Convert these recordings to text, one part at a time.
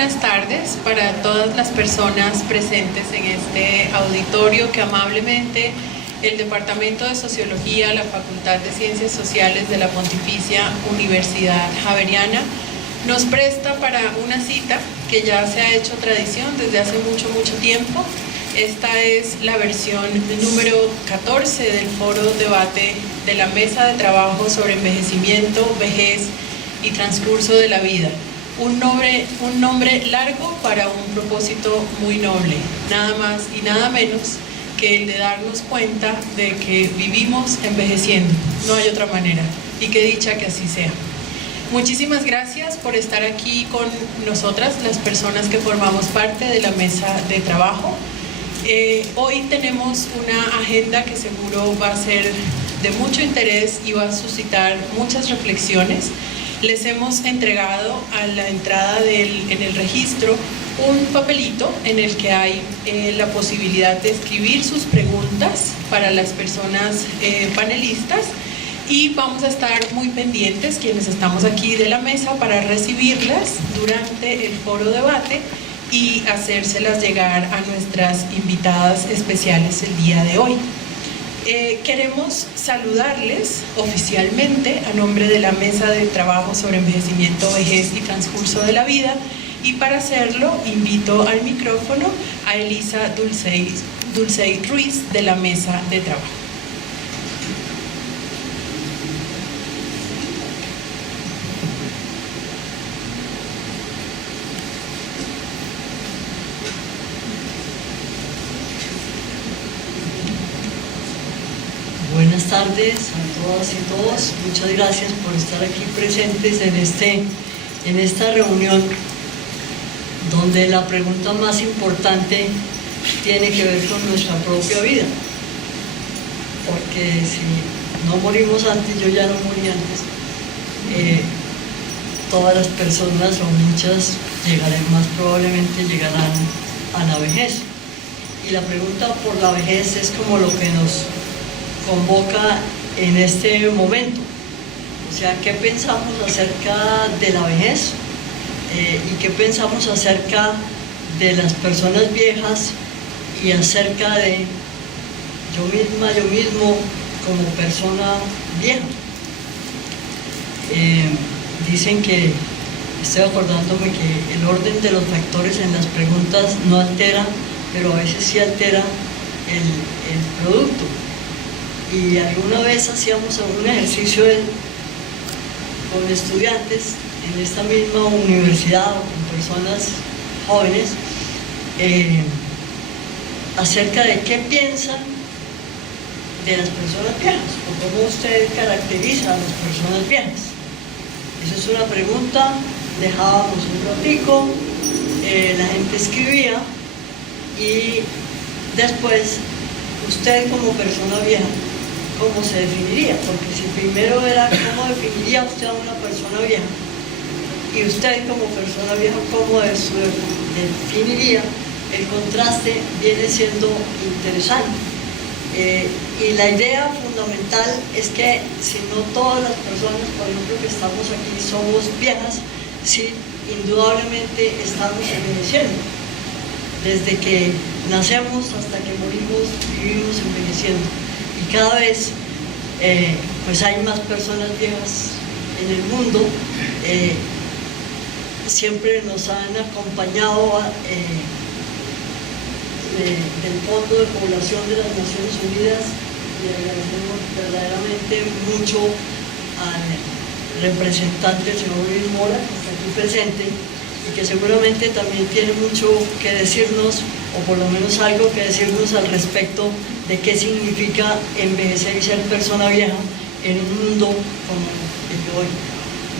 buenas tardes para todas las personas presentes en este auditorio que amablemente el Departamento de Sociología, la Facultad de Ciencias Sociales de la Pontificia Universidad Javeriana nos presta para una cita que ya se ha hecho tradición desde hace mucho tiempo. Esta es la versión número 14 del foro debate de la Mesa de Trabajo sobre Envejecimiento, Vejez y Transcurso de la Vida. Un nombre largo para un propósito muy noble, nada más y nada menos que el de darnos cuenta de que vivimos envejeciendo, no hay otra manera, y qué dicha que así sea. Muchísimas gracias por estar aquí con nosotras, las personas que formamos parte de la mesa de trabajo. Hoy tenemos una agenda que seguro va a ser de mucho interés y va a suscitar muchas reflexiones. Les hemos entregado a la entrada en el registro un papelito en el que hay la posibilidad de escribir sus preguntas para las personas panelistas, y vamos a estar muy pendientes quienes estamos aquí de la mesa para recibirlas durante el foro debate y hacérselas llegar a nuestras invitadas especiales el día de hoy. Queremos saludarles oficialmente a nombre de la Mesa de Trabajo sobre Envejecimiento, Vejez y Transcurso de la Vida, y para hacerlo invito al micrófono a Elisa Dulcey Ruiz de la Mesa de Trabajo. Buenas tardes a todas y todos. Muchas gracias por estar aquí presentes en esta reunión donde la pregunta más importante tiene que ver con nuestra propia vida. Porque si no morimos antes, yo ya no morí antes, todas las personas o muchas más probablemente llegarán a la vejez. Y la pregunta por la vejez es como lo que nos convoca en este momento. O sea, ¿qué pensamos acerca de la vejez? ¿Y qué pensamos acerca de las personas viejas y acerca de yo mismo como persona vieja? Dicen que, estoy acordándome que el orden de los factores en las preguntas no altera, pero a veces sí altera el producto. Y alguna vez hacíamos algún ejercicio con estudiantes en esta misma universidad o con personas jóvenes acerca de qué piensan de las personas viejas o cómo usted caracteriza a las personas viejas. Esa es una pregunta, dejábamos un ratico, la gente escribía y después usted como persona vieja, ¿cómo se definiría? Porque si primero era cómo definiría usted a una persona vieja y usted como persona vieja, ¿cómo definiría? El contraste viene siendo interesante. Y la idea fundamental es que si no todas las personas, por ejemplo, que estamos aquí somos viejas, sí, indudablemente estamos envejeciendo. Desde que nacemos hasta que morimos, vivimos envejeciendo. Y cada vez pues hay más personas viejas en el mundo. Siempre nos han acompañado del Fondo de Población de las Naciones Unidas, y agradecemos verdaderamente mucho al representante, el señor Luis Mora, que está aquí presente y que seguramente también tiene mucho que decirnos, o por lo menos algo que decirnos al respecto de qué significa envejecer y ser persona vieja en un mundo como el de hoy.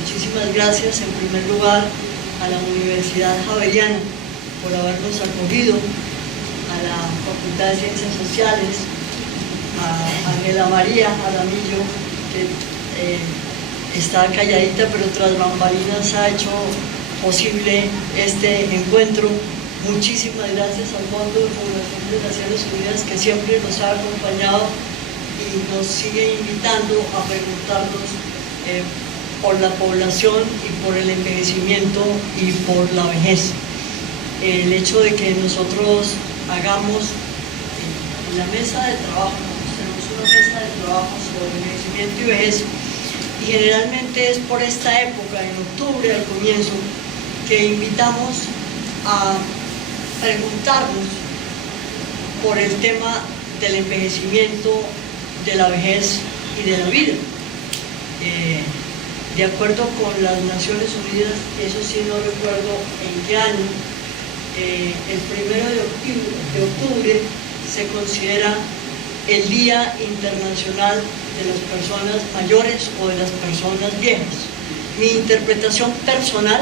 Muchísimas gracias en primer lugar a la Universidad Javeriana por habernos acogido, a la Facultad de Ciencias Sociales, a Ángela María Jaramillo, que está calladita pero tras bambalinas ha hecho posible este encuentro. Muchísimas gracias al Fondo de Población de las Naciones Unidas, que siempre nos ha acompañado y nos sigue invitando a preguntarnos por la población y por el envejecimiento y por la vejez. el hecho de que nosotros hagamos en la mesa de trabajo, tenemos una mesa de trabajo sobre envejecimiento y vejez, y generalmente es por esta época, en octubre al comienzo, que invitamos a preguntarnos por el tema del envejecimiento, de la vejez y de la vida. De acuerdo con las Naciones Unidas, eso sí no recuerdo en qué año, el 1 de octubre se considera el Día Internacional de las Personas Mayores o de las Personas Viejas. Mi interpretación personal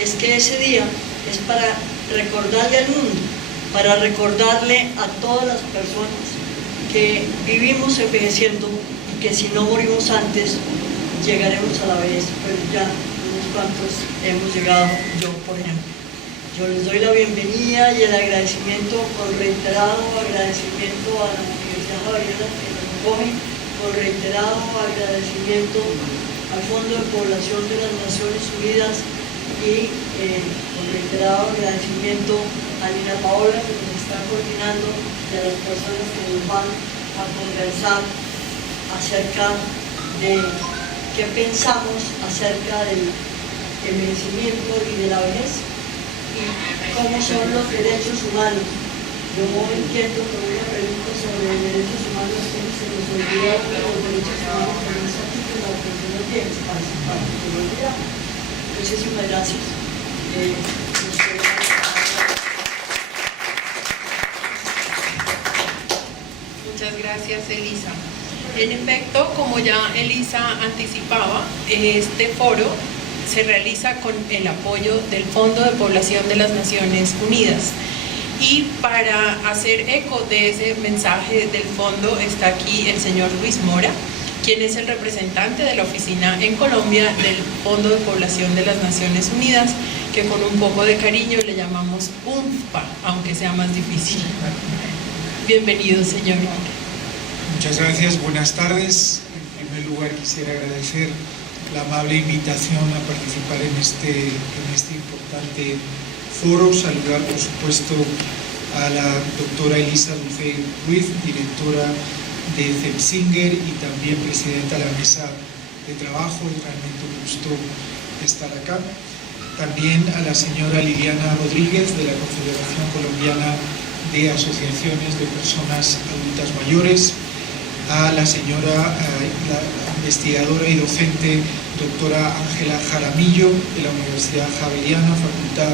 es que ese día es para recordarle al mundo, para recordarle a todas las personas que vivimos envejeciendo y que si no morimos antes, llegaremos a la vejez, pero ya unos cuantos hemos llegado, yo por ejemplo. Yo les doy la bienvenida y el agradecimiento, con reiterado agradecimiento a la Universidad Javeriana que nos acoge, con reiterado agradecimiento al Fondo de Población de las Naciones Unidas y con reiterado agradecimiento a Lina Paola que nos está coordinando y a las personas que nos van a conversar acerca de qué pensamos acerca del envejecimiento y de la vejez y cómo son los derechos humanos. Yo entiendo que una pregunta sobre derechos humanos que se nos olvidaron los derechos humanos en ese artículo de las personas viejas, para que se lo olvidamos. Muchísimas gracias. Muchas gracias, Elisa. En efecto, como ya Elisa anticipaba, este foro se realiza con el apoyo del Fondo de Población de las Naciones Unidas. Y para hacer eco de ese mensaje del fondo está aquí el señor Luis Mora, quien es el representante de la oficina en Colombia del Fondo de Población de las Naciones Unidas, que con un poco de cariño le llamamos UNFPA, aunque sea más difícil. Bienvenido, señor Mora. Muchas gracias, buenas tardes. En primer lugar quisiera agradecer la amable invitación a participar en este importante foro. Saludar, por supuesto, a la doctora Elisa Dulce Ruiz, directora de CEPSINGER y también presidenta de la mesa de trabajo. Es realmente un gusto estar acá. También a la señora Liliana Rodríguez de la Confederación Colombiana de Asociaciones de Personas Adultas Mayores, a la señora la investigadora y docente doctora Ángela Jaramillo de la Universidad Javeriana, Facultad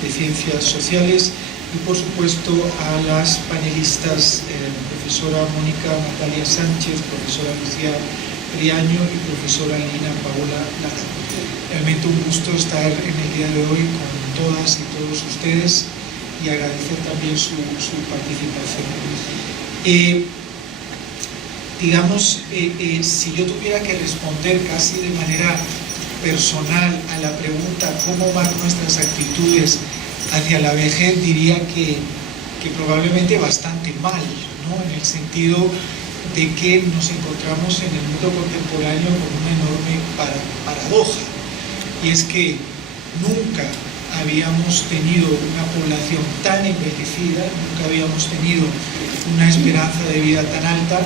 de Ciencias Sociales, y por supuesto a las panelistas, profesora Mónica Natalia Sánchez, profesora Lucía Riaño y profesora Lina Paola Lara. Realmente un gusto estar en el día de hoy con todas y todos ustedes y agradecer también su participación. Si yo tuviera que responder casi de manera personal a la pregunta cómo van nuestras actitudes hacia la vejez, diría que probablemente bastante mal, ¿no? En el sentido de que nos encontramos en el mundo contemporáneo con una enorme paradoja, y es que nunca habíamos tenido una población tan envejecida, nunca habíamos tenido una esperanza de vida tan alta,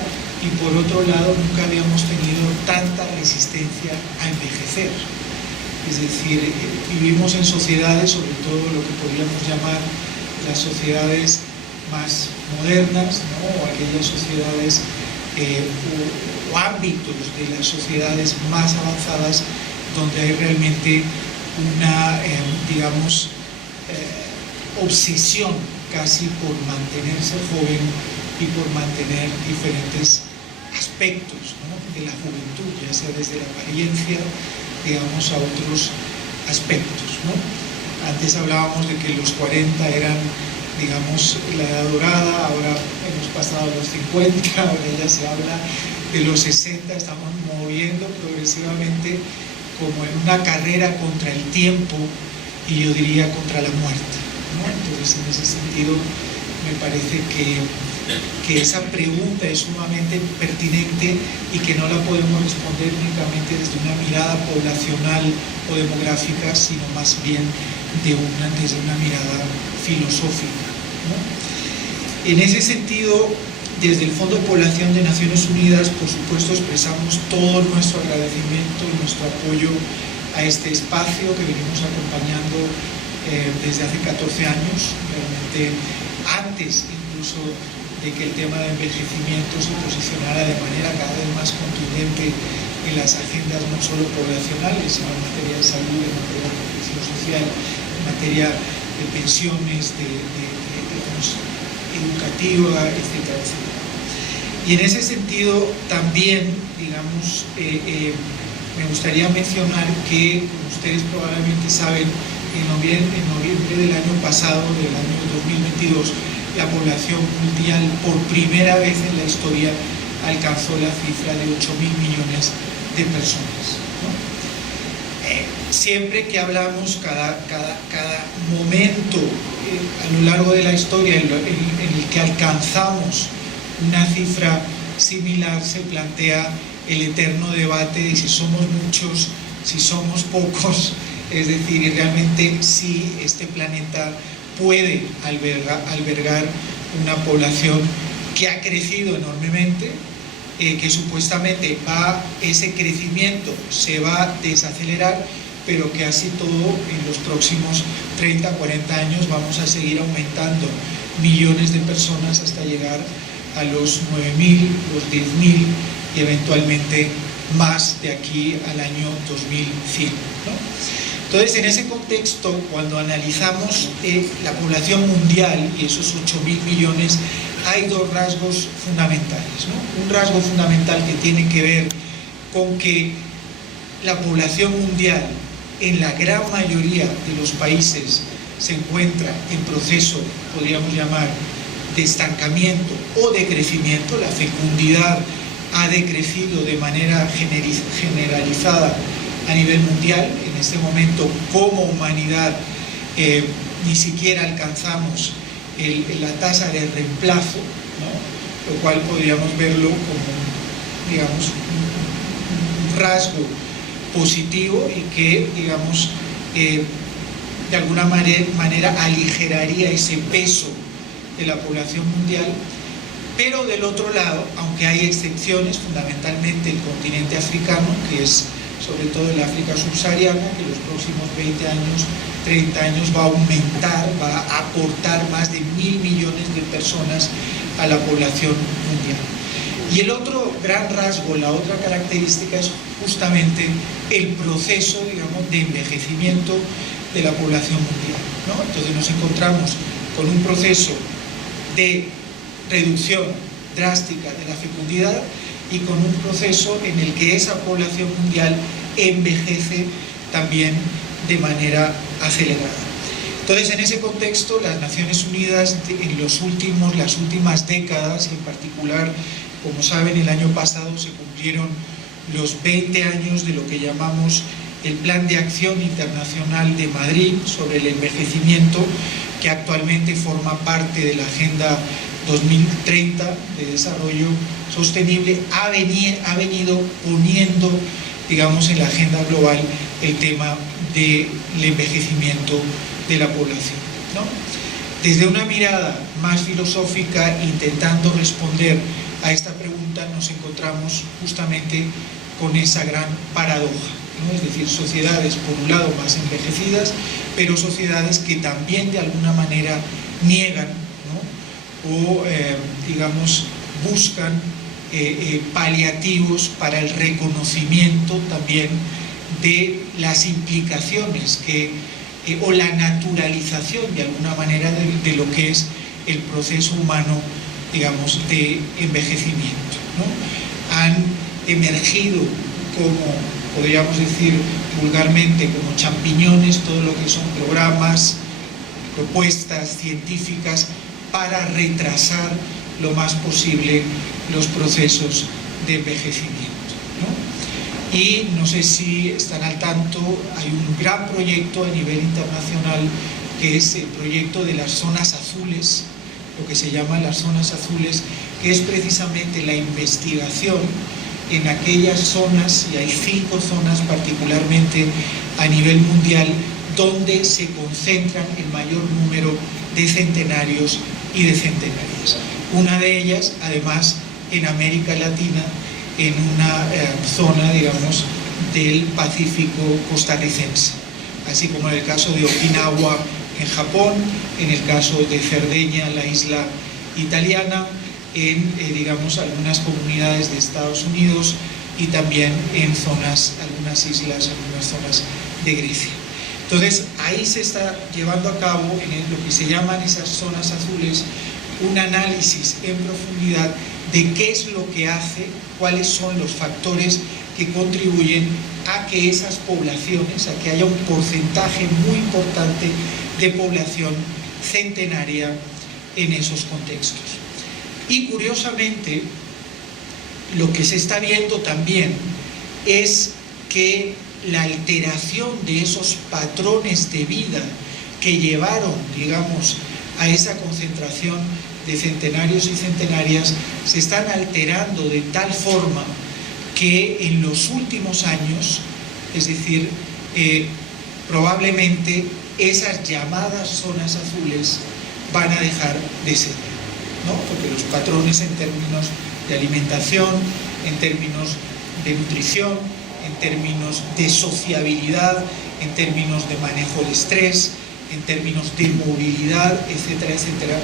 y por otro lado nunca habíamos tenido tanta resistencia a envejecer. Es decir, vivimos en sociedades, sobre todo lo que podríamos llamar las sociedades más modernas, ¿no? O aquellas sociedades o ámbitos de las sociedades más avanzadas donde hay realmente una, obsesión casi por mantenerse joven y por mantener diferentes aspectos, ¿no? De la juventud, ya sea desde la apariencia, digamos, a otros aspectos, ¿no? Antes hablábamos de que los 40 eran, digamos, la edad dorada, ahora hemos pasado a los 50, ahora ya se habla de los 60, estamos moviendo progresivamente como en una carrera contra el tiempo y yo diría contra la muerte, ¿no? Entonces, en ese sentido, me parece que esa pregunta es sumamente pertinente y que no la podemos responder únicamente desde una mirada poblacional o demográfica, sino más bien desde una mirada filosófica, ¿no? En ese sentido, desde el Fondo de Población de Naciones Unidas, por supuesto, expresamos todo nuestro agradecimiento y nuestro apoyo a este espacio que venimos acompañando desde hace 14 años, realmente antes incluso de que el tema de envejecimiento se posicionara de manera cada vez más contundente en las agendas no solo poblacionales, sino en materia de salud, en materia de protección social, en materia de pensiones, educativa, etcétera, etcétera. Y en ese sentido también, digamos, me gustaría mencionar que, como ustedes probablemente saben, en noviembre del año pasado, del año 2022, la población mundial por primera vez en la historia alcanzó la cifra de 8.000 millones de personas, ¿no? Siempre que hablamos, cada momento a lo largo de la historia en el que alcanzamos una cifra similar, se plantea el eterno debate de si somos muchos, si somos pocos, es decir, realmente si este planeta puede albergar una población que ha crecido enormemente, que supuestamente ese crecimiento se va a desacelerar, pero que así todo en los próximos 30, 40 años vamos a seguir aumentando millones de personas hasta llegar a los 9.000, los 10.000 y eventualmente más de aquí al año 2100, ¿no? Entonces, en ese contexto, cuando analizamos la población mundial y esos 8.000 millones, hay dos rasgos fundamentales, ¿no? Un rasgo fundamental que tiene que ver con que la población mundial en la gran mayoría de los países se encuentra en proceso, podríamos llamar, de estancamiento o de crecimiento. La fecundidad ha decrecido de manera generalizada a nivel mundial. En este momento, como humanidad, ni siquiera alcanzamos la tasa de reemplazo, ¿no? Lo cual podríamos verlo como, digamos, un rasgo positivo y que, digamos, de alguna manera aligeraría ese peso de la población mundial. Pero del otro lado, aunque hay excepciones, fundamentalmente el continente africano, que es sobre todo el África subsahariana, que en los próximos 20 años, 30 años va a aumentar, va a aportar más de 1.000 millones de personas a la población mundial. Y el otro gran rasgo, la otra característica es justamente el proceso, digamos, de envejecimiento de la población mundial, ¿no? Entonces nos encontramos con un proceso de reducción drástica de la fecundidad y con un proceso en el que esa población mundial envejece también de manera acelerada. Entonces, en ese contexto, las Naciones Unidas en las últimas décadas, en particular, como saben, el año pasado se cumplieron los 20 años de lo que llamamos el Plan de Acción Internacional de Madrid sobre el envejecimiento, que actualmente forma parte de la Agenda 2030 de Desarrollo Sostenible, ha venido poniendo, digamos, en la agenda global el tema del envejecimiento de la población, ¿no? Desde una mirada más filosófica, intentando responder a esta pregunta, nos encontramos justamente con esa gran paradoja, ¿no? Es decir, sociedades por un lado más envejecidas, pero sociedades que también de alguna manera niegan, ¿no? O digamos, buscan paliativos para el reconocimiento también de las implicaciones o la naturalización de alguna manera de lo que es el proceso humano, digamos, de envejecimiento, ¿no? Han emergido como, podríamos decir vulgarmente, como champiñones, todo lo que son programas, propuestas científicas para retrasar lo más posible los procesos de envejecimiento, ¿no? Y no sé si están al tanto, hay un gran proyecto a nivel internacional que es el proyecto de las zonas azules, lo que se llama las zonas azules, que es precisamente la investigación en aquellas zonas, y hay 5 zonas particularmente a nivel mundial, donde se concentran el mayor número de centenarios y de centenarias. Una de ellas, además, en América Latina, en una zona, digamos, del Pacífico costarricense, así como en el caso de Okinawa en Japón, en el caso de Cerdeña, la isla italiana, en digamos, algunas comunidades de Estados Unidos y también en algunas islas, algunas zonas de Grecia. Entonces, ahí se está llevando a cabo, en lo que se llaman esas zonas azules, un análisis en profundidad de qué es lo que hace, cuáles son los factores que contribuyen a que esas poblaciones, a que haya un porcentaje muy importante de población centenaria en esos contextos. Y curiosamente, lo que se está viendo también es que la alteración de esos patrones de vida que llevaron, digamos, a esa concentración de centenarios y centenarias se están alterando de tal forma que en los últimos años, es decir, probablemente esas llamadas zonas azules van a dejar de ser, ¿no? Porque los patrones en términos de alimentación, en términos de nutrición, en términos de sociabilidad, en términos de manejo de estrés, en términos de movilidad, etcétera, etcétera,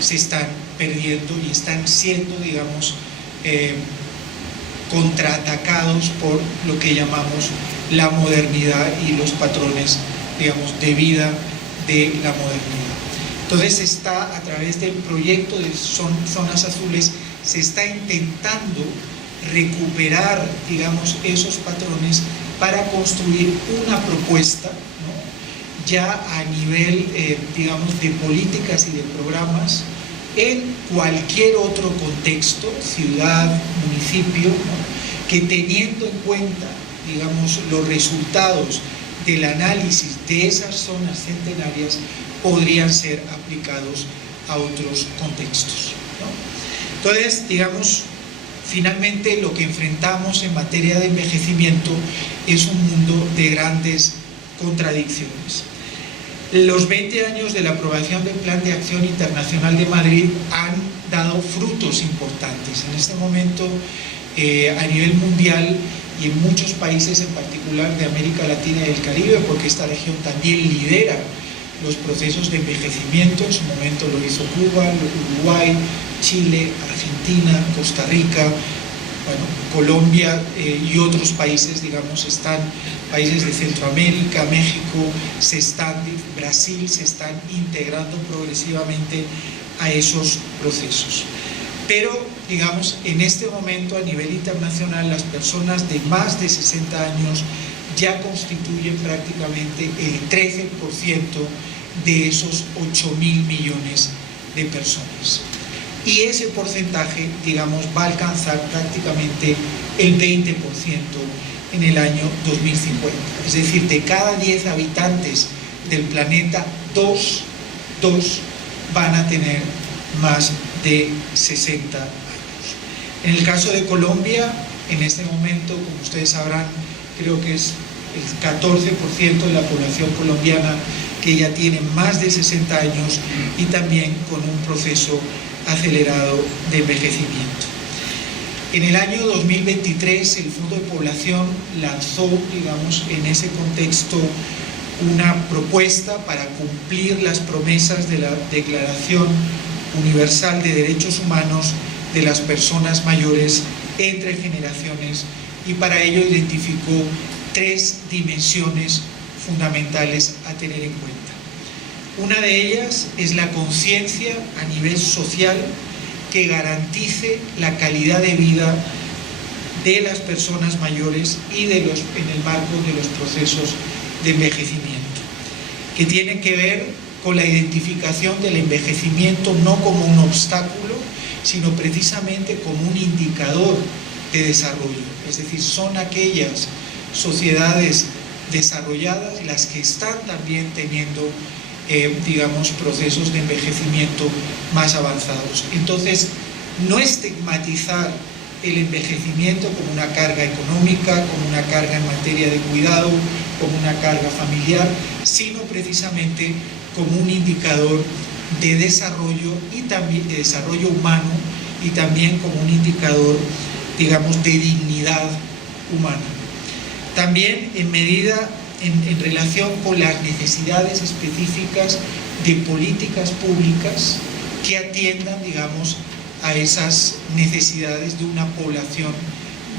se están perdiendo y están siendo, digamos, contraatacados por lo que llamamos la modernidad y los patrones, digamos, de vida de la modernidad. Entonces está, a través del proyecto de zonas azules, se está intentando recuperar, digamos, esos patrones para construir una propuesta, ¿no?, ya a nivel, digamos, de políticas y de programas en cualquier otro contexto, ciudad, municipio, ¿no?, que teniendo en cuenta, digamos, los resultados del análisis de esas zonas centenarias podrían ser aplicados a otros contextos, ¿no? Entonces, digamos, finalmente lo que enfrentamos en materia de envejecimiento es un mundo de grandes contradicciones. Los 20 años de la aprobación del Plan de Acción Internacional de Madrid han dado frutos importantes. En este momento, a nivel mundial y en muchos países, en particular de América Latina y del Caribe, porque esta región también lidera los procesos de envejecimiento, en su momento lo hizo Cuba, Uruguay, Chile, Argentina, Costa Rica, bueno, Colombia y otros países, digamos, países de Centroamérica, México, Brasil, se están integrando progresivamente a esos procesos. Pero, digamos, en este momento a nivel internacional las personas de más de 60 años ya constituyen prácticamente el 13% de esos 8.000 millones de personas. Y ese porcentaje, digamos, va a alcanzar prácticamente el 20% en el año 2050. Es decir, de cada 10 habitantes del planeta, 2 van a tener más de 60 años. En el caso de Colombia, en este momento, como ustedes sabrán, creo que es el 14% de la población colombiana que ya tiene más de 60 años y también con un proceso acelerado de envejecimiento. En el año 2023 el Fondo de Población lanzó, digamos, en ese contexto una propuesta para cumplir las promesas de la Declaración Universal de Derechos Humanos de las personas mayores entre generaciones, y para ello identificó 3 dimensiones fundamentales a tener en cuenta. Una de ellas es la conciencia a nivel social que garantice la calidad de vida de las personas mayores y en el marco de los procesos de envejecimiento, que tienen que ver con la identificación del envejecimiento no como un obstáculo, sino precisamente como un indicador de desarrollo. Es decir, son aquellas sociedades desarrolladas las que están también teniendo, digamos, procesos de envejecimiento más avanzados. Entonces, no estigmatizar el envejecimiento como una carga económica, como una carga en materia de cuidado, como una carga familiar, sino precisamente como un indicador de desarrollo y también de desarrollo humano, y también como un indicador, digamos, de dignidad humana. También en relación con las necesidades específicas de políticas públicas que atiendan, digamos, a esas necesidades de una población,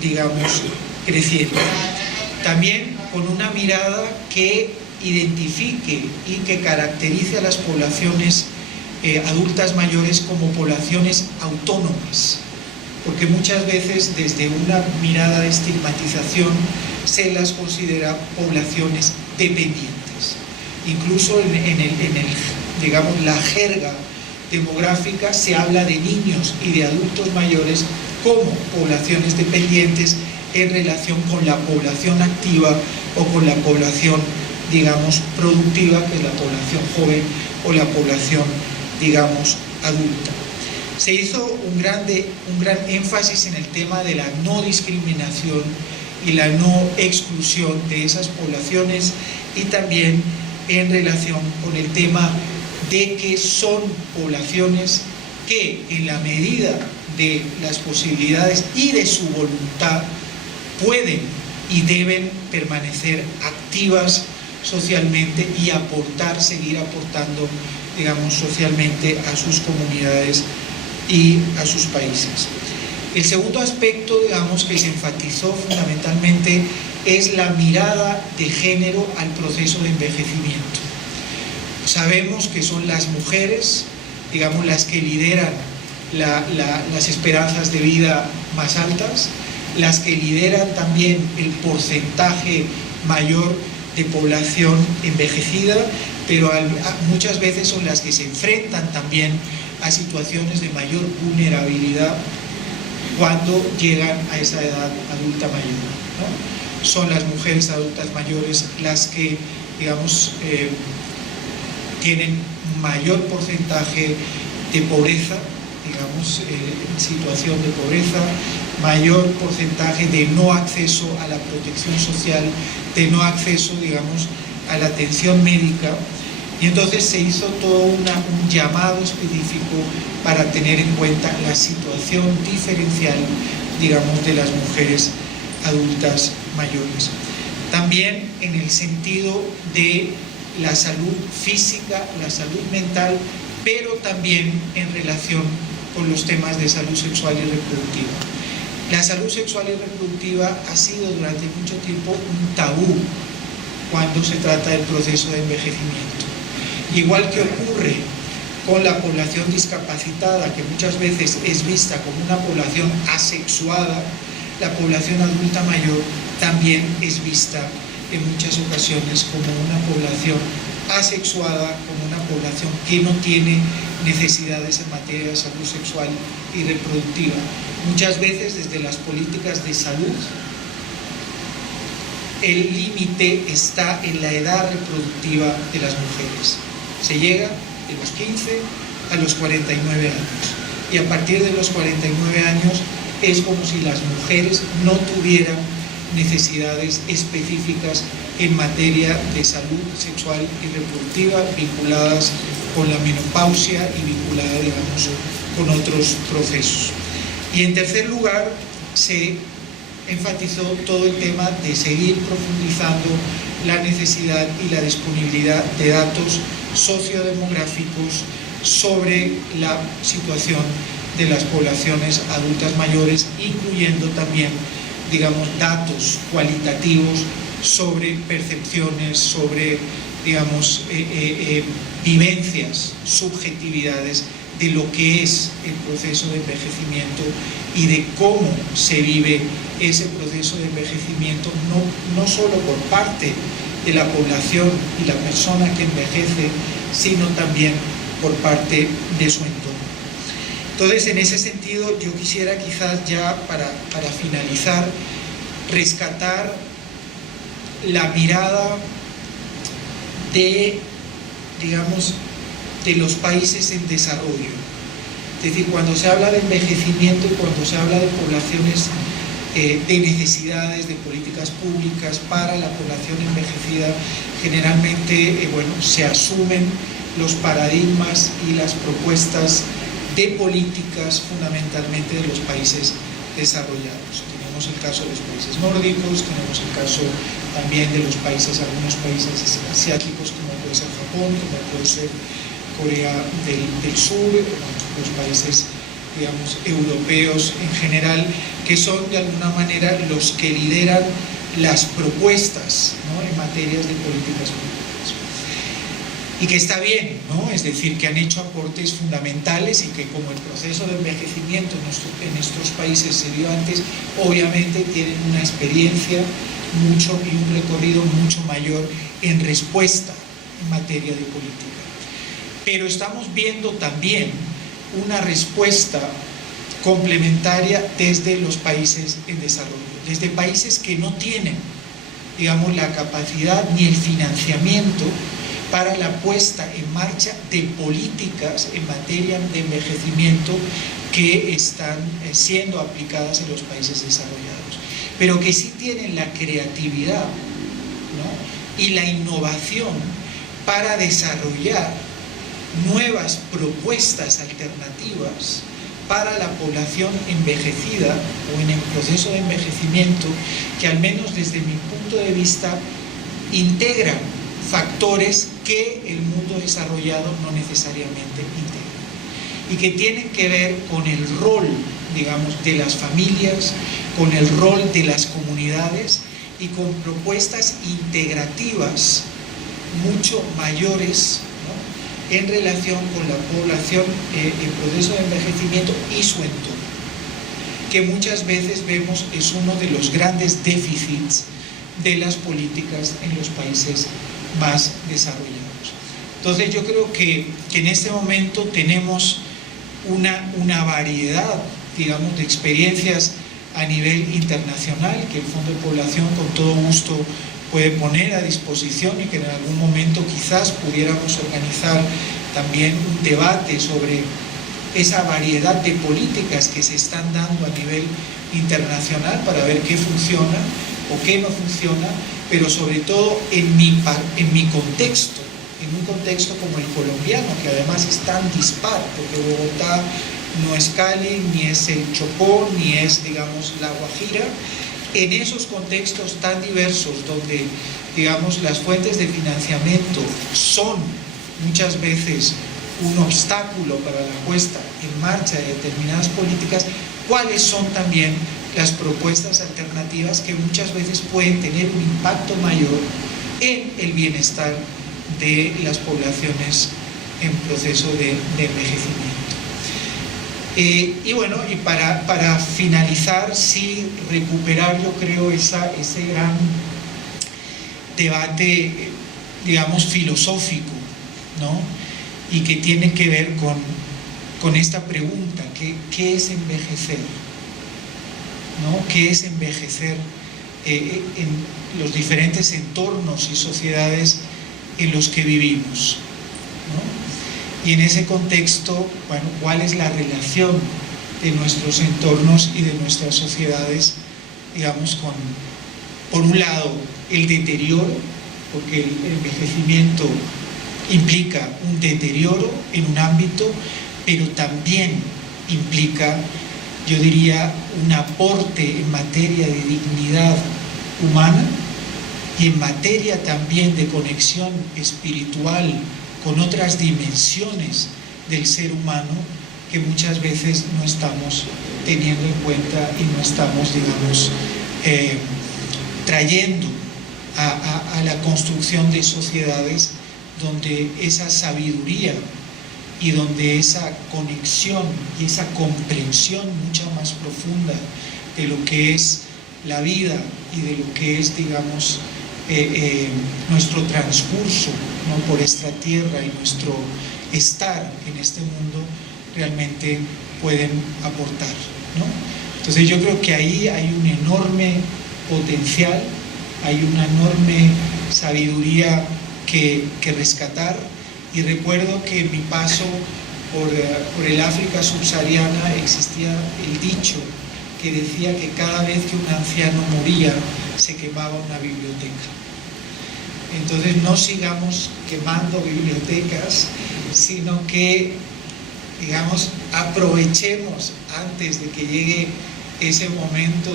digamos, creciente. También con una mirada que identifique y que caracterice a las poblaciones adultas mayores como poblaciones autónomas, porque muchas veces desde una mirada de estigmatización se las considera poblaciones dependientes. Incluso digamos, la jerga demográfica se habla de niños y de adultos mayores como poblaciones dependientes en relación con la población activa o con la población, digamos, productiva, que es la población joven o la población, digamos, adulta. Se hizo un gran énfasis en el tema de la no discriminación y la no exclusión de esas poblaciones, y también en relación con el tema de que son poblaciones que, en la medida de las posibilidades y de su voluntad, pueden y deben permanecer activas socialmente y seguir aportando, digamos, socialmente a sus comunidades y a sus países. El segundo aspecto, digamos, que se enfatizó fundamentalmente es la mirada de género al proceso de envejecimiento. Sabemos que son las mujeres, digamos, las que lideran las esperanzas de vida más altas, las que lideran también el porcentaje mayor de población envejecida, pero muchas veces son las que se enfrentan también a situaciones de mayor vulnerabilidad cuando llegan a esa edad adulta mayor, ¿no? Son las mujeres adultas mayores las que, digamos, tienen mayor porcentaje de pobreza, digamos, en situación de pobreza, mayor porcentaje de no acceso a la protección social, de no acceso, digamos, a la atención médica. Y entonces se hizo todo un llamado específico para tener en cuenta la situación diferencial, digamos, de las mujeres adultas mayores. También en el sentido de la salud física, la salud mental, pero también en relación con los temas de salud sexual y reproductiva. La salud sexual y reproductiva ha sido durante mucho tiempo un tabú cuando se trata del proceso de envejecimiento. Igual que ocurre con la población discapacitada, que muchas veces es vista como una población asexuada, la población adulta mayor también es vista en muchas ocasiones como una población asexuada, como una población que no tiene necesidades en materia de salud sexual y reproductiva. Muchas veces desde las políticas de salud el límite está en la edad reproductiva de las mujeres. Se llega de los 15 a los 49 años, y a partir de los 49 años es como si las mujeres no tuvieran necesidades específicas en materia de salud sexual y reproductiva vinculadas con la menopausia y vinculadas, digamos, con otros procesos. Y en tercer lugar, se enfatizó todo el tema de seguir profundizando la necesidad y la disponibilidad de datos sociodemográficos sobre la situación de las poblaciones adultas mayores, incluyendo también, digamos, datos cualitativos sobre percepciones, sobre, digamos, vivencias, subjetividades de lo que es el proceso de envejecimiento y de cómo se vive ese proceso de envejecimiento, no solo por parte de la población y la persona que envejece, sino también por parte de su entorno. Entonces, en ese sentido, yo quisiera quizás ya para finalizar, rescatar la mirada de, digamos, de los países en desarrollo. Es decir, cuando se habla de envejecimiento y cuando se habla de poblaciones, de necesidades de políticas públicas para la población envejecida, generalmente se asumen los paradigmas y las propuestas de políticas fundamentalmente de los países desarrollados. Tenemos el caso de los países nórdicos, tenemos el caso también de los países, algunos países asiáticos como puede ser Japón, como puede ser Corea del Sur, los países, digamos, europeos en general, que son de alguna manera los que lideran las propuestas, ¿no?, en materias de políticas públicas. Y que está bien, ¿no? Es decir, que han hecho aportes fundamentales y que como el proceso de envejecimiento en estos países se dio antes, obviamente tienen una experiencia y un recorrido mucho mayor en respuesta en materia de política. Pero estamos viendo también una respuesta complementaria desde los países en desarrollo, desde países que no tienen, digamos, la capacidad ni el financiamiento para la puesta en marcha de políticas en materia de envejecimiento que están siendo aplicadas en los países desarrollados, pero que sí tienen la creatividad, ¿no?, y la innovación para desarrollar nuevas propuestas alternativas para la población envejecida o en el proceso de envejecimiento, que al menos desde mi punto de vista integran factores que el mundo desarrollado no necesariamente integra y que tienen que ver con el rol, digamos, de las familias, con el rol de las comunidades y con propuestas integrativas mucho mayores, ¿no?, en relación con la población en proceso de envejecimiento y su entorno, que muchas veces vemos es uno de los grandes déficits de las políticas en los países más desarrollados. Entonces yo creo que en este momento tenemos una variedad, digamos, de experiencias a nivel internacional que el Fondo de Población con todo gusto puede poner a disposición y que en algún momento quizás pudiéramos organizar también un debate sobre esa variedad de políticas que se están dando a nivel internacional para ver qué funciona o qué no funciona, pero sobre todo en mi contexto, en un contexto como el colombiano, que además es tan dispar, porque Bogotá no es Cali, ni es el Chocó, ni es, digamos, La Guajira. En esos contextos tan diversos donde, digamos, las fuentes de financiamiento son muchas veces un obstáculo para la puesta en marcha de determinadas políticas, ¿cuáles son también las propuestas alternativas que muchas veces pueden tener un impacto mayor en el bienestar de las poblaciones en proceso de envejecimiento? Y bueno, y para finalizar, sí recuperar, yo creo, ese gran debate, digamos, filosófico, ¿no?, y que tiene que ver con esta pregunta, ¿qué es envejecer? ¿No? ¿Qué es envejecer en los diferentes entornos y sociedades en los que vivimos, ¿no? Y en ese contexto, bueno, ¿cuál es la relación de nuestros entornos y de nuestras sociedades, digamos, con, por un lado, el deterioro, porque el envejecimiento implica un deterioro en un ámbito, pero también implica, yo diría, un aporte en materia de dignidad humana y en materia también de conexión espiritual con otras dimensiones del ser humano que muchas veces no estamos teniendo en cuenta y no estamos, digamos, trayendo a la construcción de sociedades donde esa sabiduría y donde esa conexión y esa comprensión mucho más profunda de lo que es la vida y de lo que es, digamos, nuestro transcurso, ¿no?, por esta tierra y nuestro estar en este mundo realmente pueden aportar, ¿no? Entonces yo creo que ahí hay un enorme potencial, hay una enorme sabiduría que rescatar. Y recuerdo que en mi paso por el África subsahariana existía el dicho que decía que cada vez que un anciano moría se quemaba una biblioteca. Entonces no sigamos quemando bibliotecas, sino que, digamos, aprovechemos antes de que llegue ese momento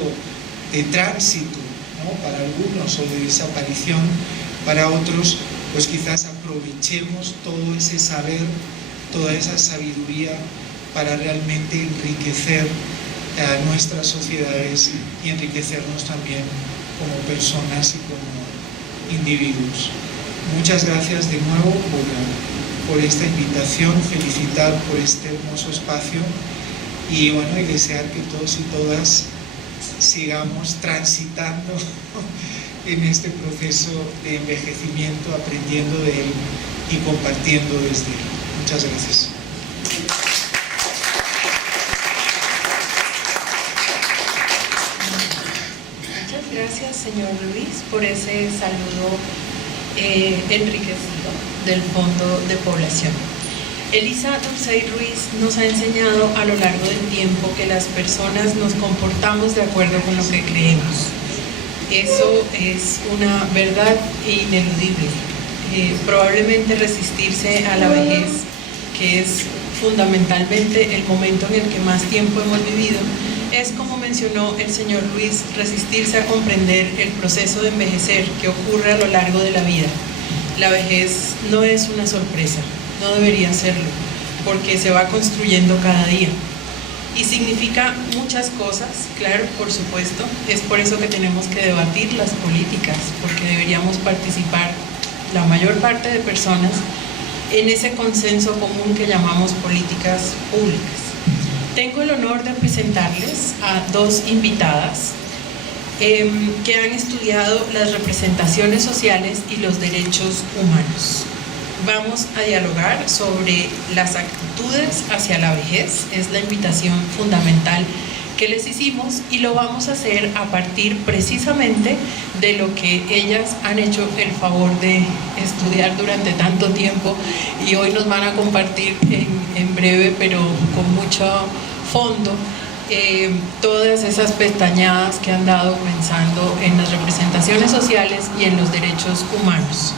de tránsito, ¿no?, para algunos, o de desaparición para otros, pues quizás aprovechemos todo ese saber, toda esa sabiduría para realmente enriquecer a nuestras sociedades y enriquecernos también como personas y como individuos. Muchas gracias de nuevo por esta invitación, felicitar por este hermoso espacio y bueno, y desear que todos y todas sigamos transitando en este proceso de envejecimiento, aprendiendo de él y compartiendo desde él. Muchas gracias. Muchas gracias, señor Luis, por ese saludo enriquecido del Fondo de Población. Elisa Dulcey Ruiz nos ha enseñado a lo largo del tiempo que las personas nos comportamos de acuerdo con lo que creemos. Eso es una verdad ineludible. Probablemente resistirse a la vejez, que es fundamentalmente el momento en el que más tiempo hemos vivido, es, como mencionó el señor Luis, resistirse a comprender el proceso de envejecer que ocurre a lo largo de la vida. La vejez no es una sorpresa, no debería serlo, porque se va construyendo cada día. Y significa muchas cosas, claro, por supuesto. Es por eso que tenemos que debatir las políticas, porque deberíamos participar la mayor parte de personas en ese consenso común que llamamos políticas públicas. Tengo el honor de presentarles a dos invitadas que han estudiado las representaciones sociales y los derechos humanos. Vamos a dialogar sobre las actitudes hacia la vejez, es la invitación fundamental que les hicimos, y lo vamos a hacer a partir precisamente de lo que ellas han hecho el favor de estudiar durante tanto tiempo y hoy nos van a compartir en breve, pero con mucho fondo, todas esas pestañadas que han dado pensando en las representaciones sociales y en los derechos humanos.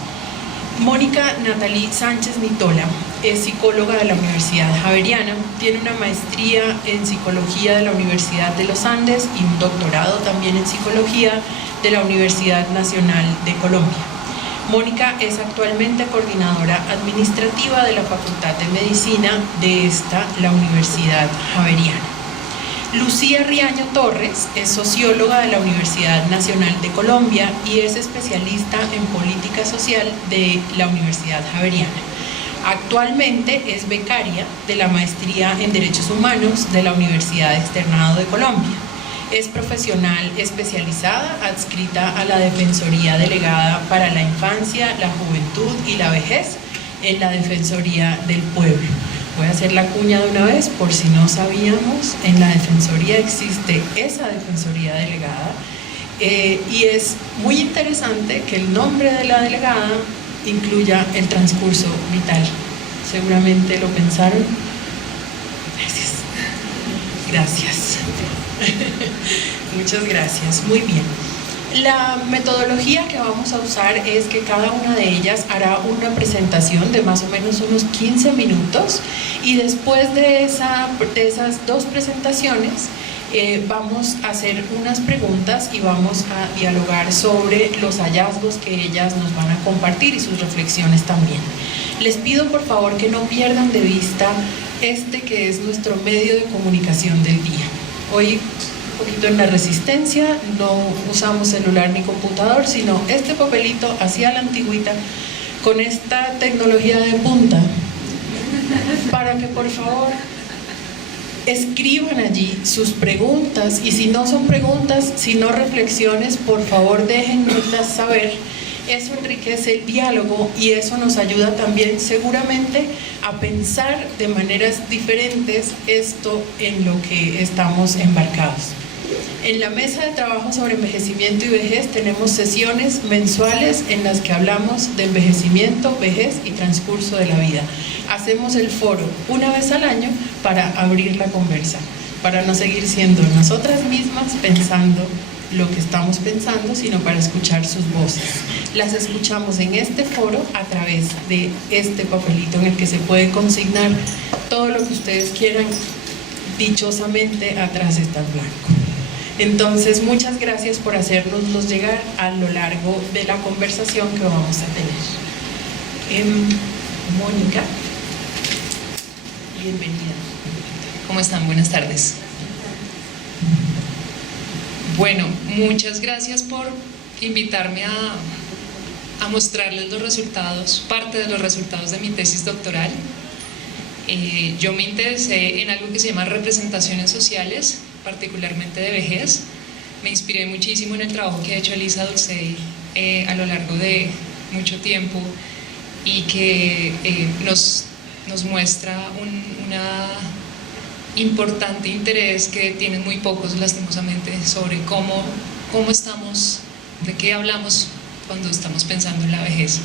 Mónica Natalie Sánchez Nitola es psicóloga de la Universidad Javeriana, tiene una maestría en psicología de la Universidad de los Andes y un doctorado también en psicología de la Universidad Nacional de Colombia. Mónica es actualmente coordinadora administrativa de la Facultad de Medicina de la Universidad Javeriana. Lucía Riaño Torres es socióloga de la Universidad Nacional de Colombia y es especialista en política social de la Universidad Javeriana. Actualmente es becaria de la Maestría en Derechos Humanos de la Universidad Externado de Colombia. Es profesional especializada adscrita a la Defensoría Delegada para la Infancia, la Juventud y la Vejez en la Defensoría del Pueblo. Voy a hacer la cuña de una vez, por si no sabíamos, en la Defensoría existe esa Defensoría Delegada y es muy interesante que el nombre de la delegada incluya el transcurso vital. Seguramente lo pensaron. Gracias. Gracias. Muchas gracias. Muy bien. La metodología que vamos a usar es que cada una de ellas hará una presentación de más o menos unos 15 minutos y después de esas dos presentaciones vamos a hacer unas preguntas y vamos a dialogar sobre los hallazgos que ellas nos van a compartir y sus reflexiones también. Les pido por favor que no pierdan de vista que es nuestro medio de comunicación del día. Hoy poquito en la resistencia, no usamos celular ni computador, sino este papelito hacia la antigüita con esta tecnología de punta, para que por favor escriban allí sus preguntas, y si no son preguntas, sino reflexiones, por favor déjennoslas saber. Eso enriquece el diálogo y eso nos ayuda también seguramente a pensar de maneras diferentes esto en lo que estamos embarcados. En la mesa de trabajo sobre envejecimiento y vejez tenemos sesiones mensuales en las que hablamos de envejecimiento, vejez y transcurso de la vida. Hacemos el foro una vez al año para abrir la conversa, para no seguir siendo nosotras mismas pensando lo que estamos pensando, sino para escuchar sus voces. Las escuchamos en este foro a través de este papelito en el que se puede consignar todo lo que ustedes quieran. Dichosamente atrás está en blanco. Entonces, muchas gracias por hacérnoslos llegar a lo largo de la conversación que vamos a tener. Mónica, bienvenida. ¿Cómo están? Buenas tardes. Bueno, muchas gracias por invitarme a mostrarles los resultados, parte de los resultados de mi tesis doctoral. Yo me interesé en algo que se llama representaciones sociales, particularmente de vejez. Me inspiré muchísimo en el trabajo que ha hecho Elisa Dulcey a lo largo de mucho tiempo y que nos muestra una importante interés que tienen muy pocos, lastimosamente, sobre cómo estamos, de qué hablamos cuando estamos pensando en la vejez.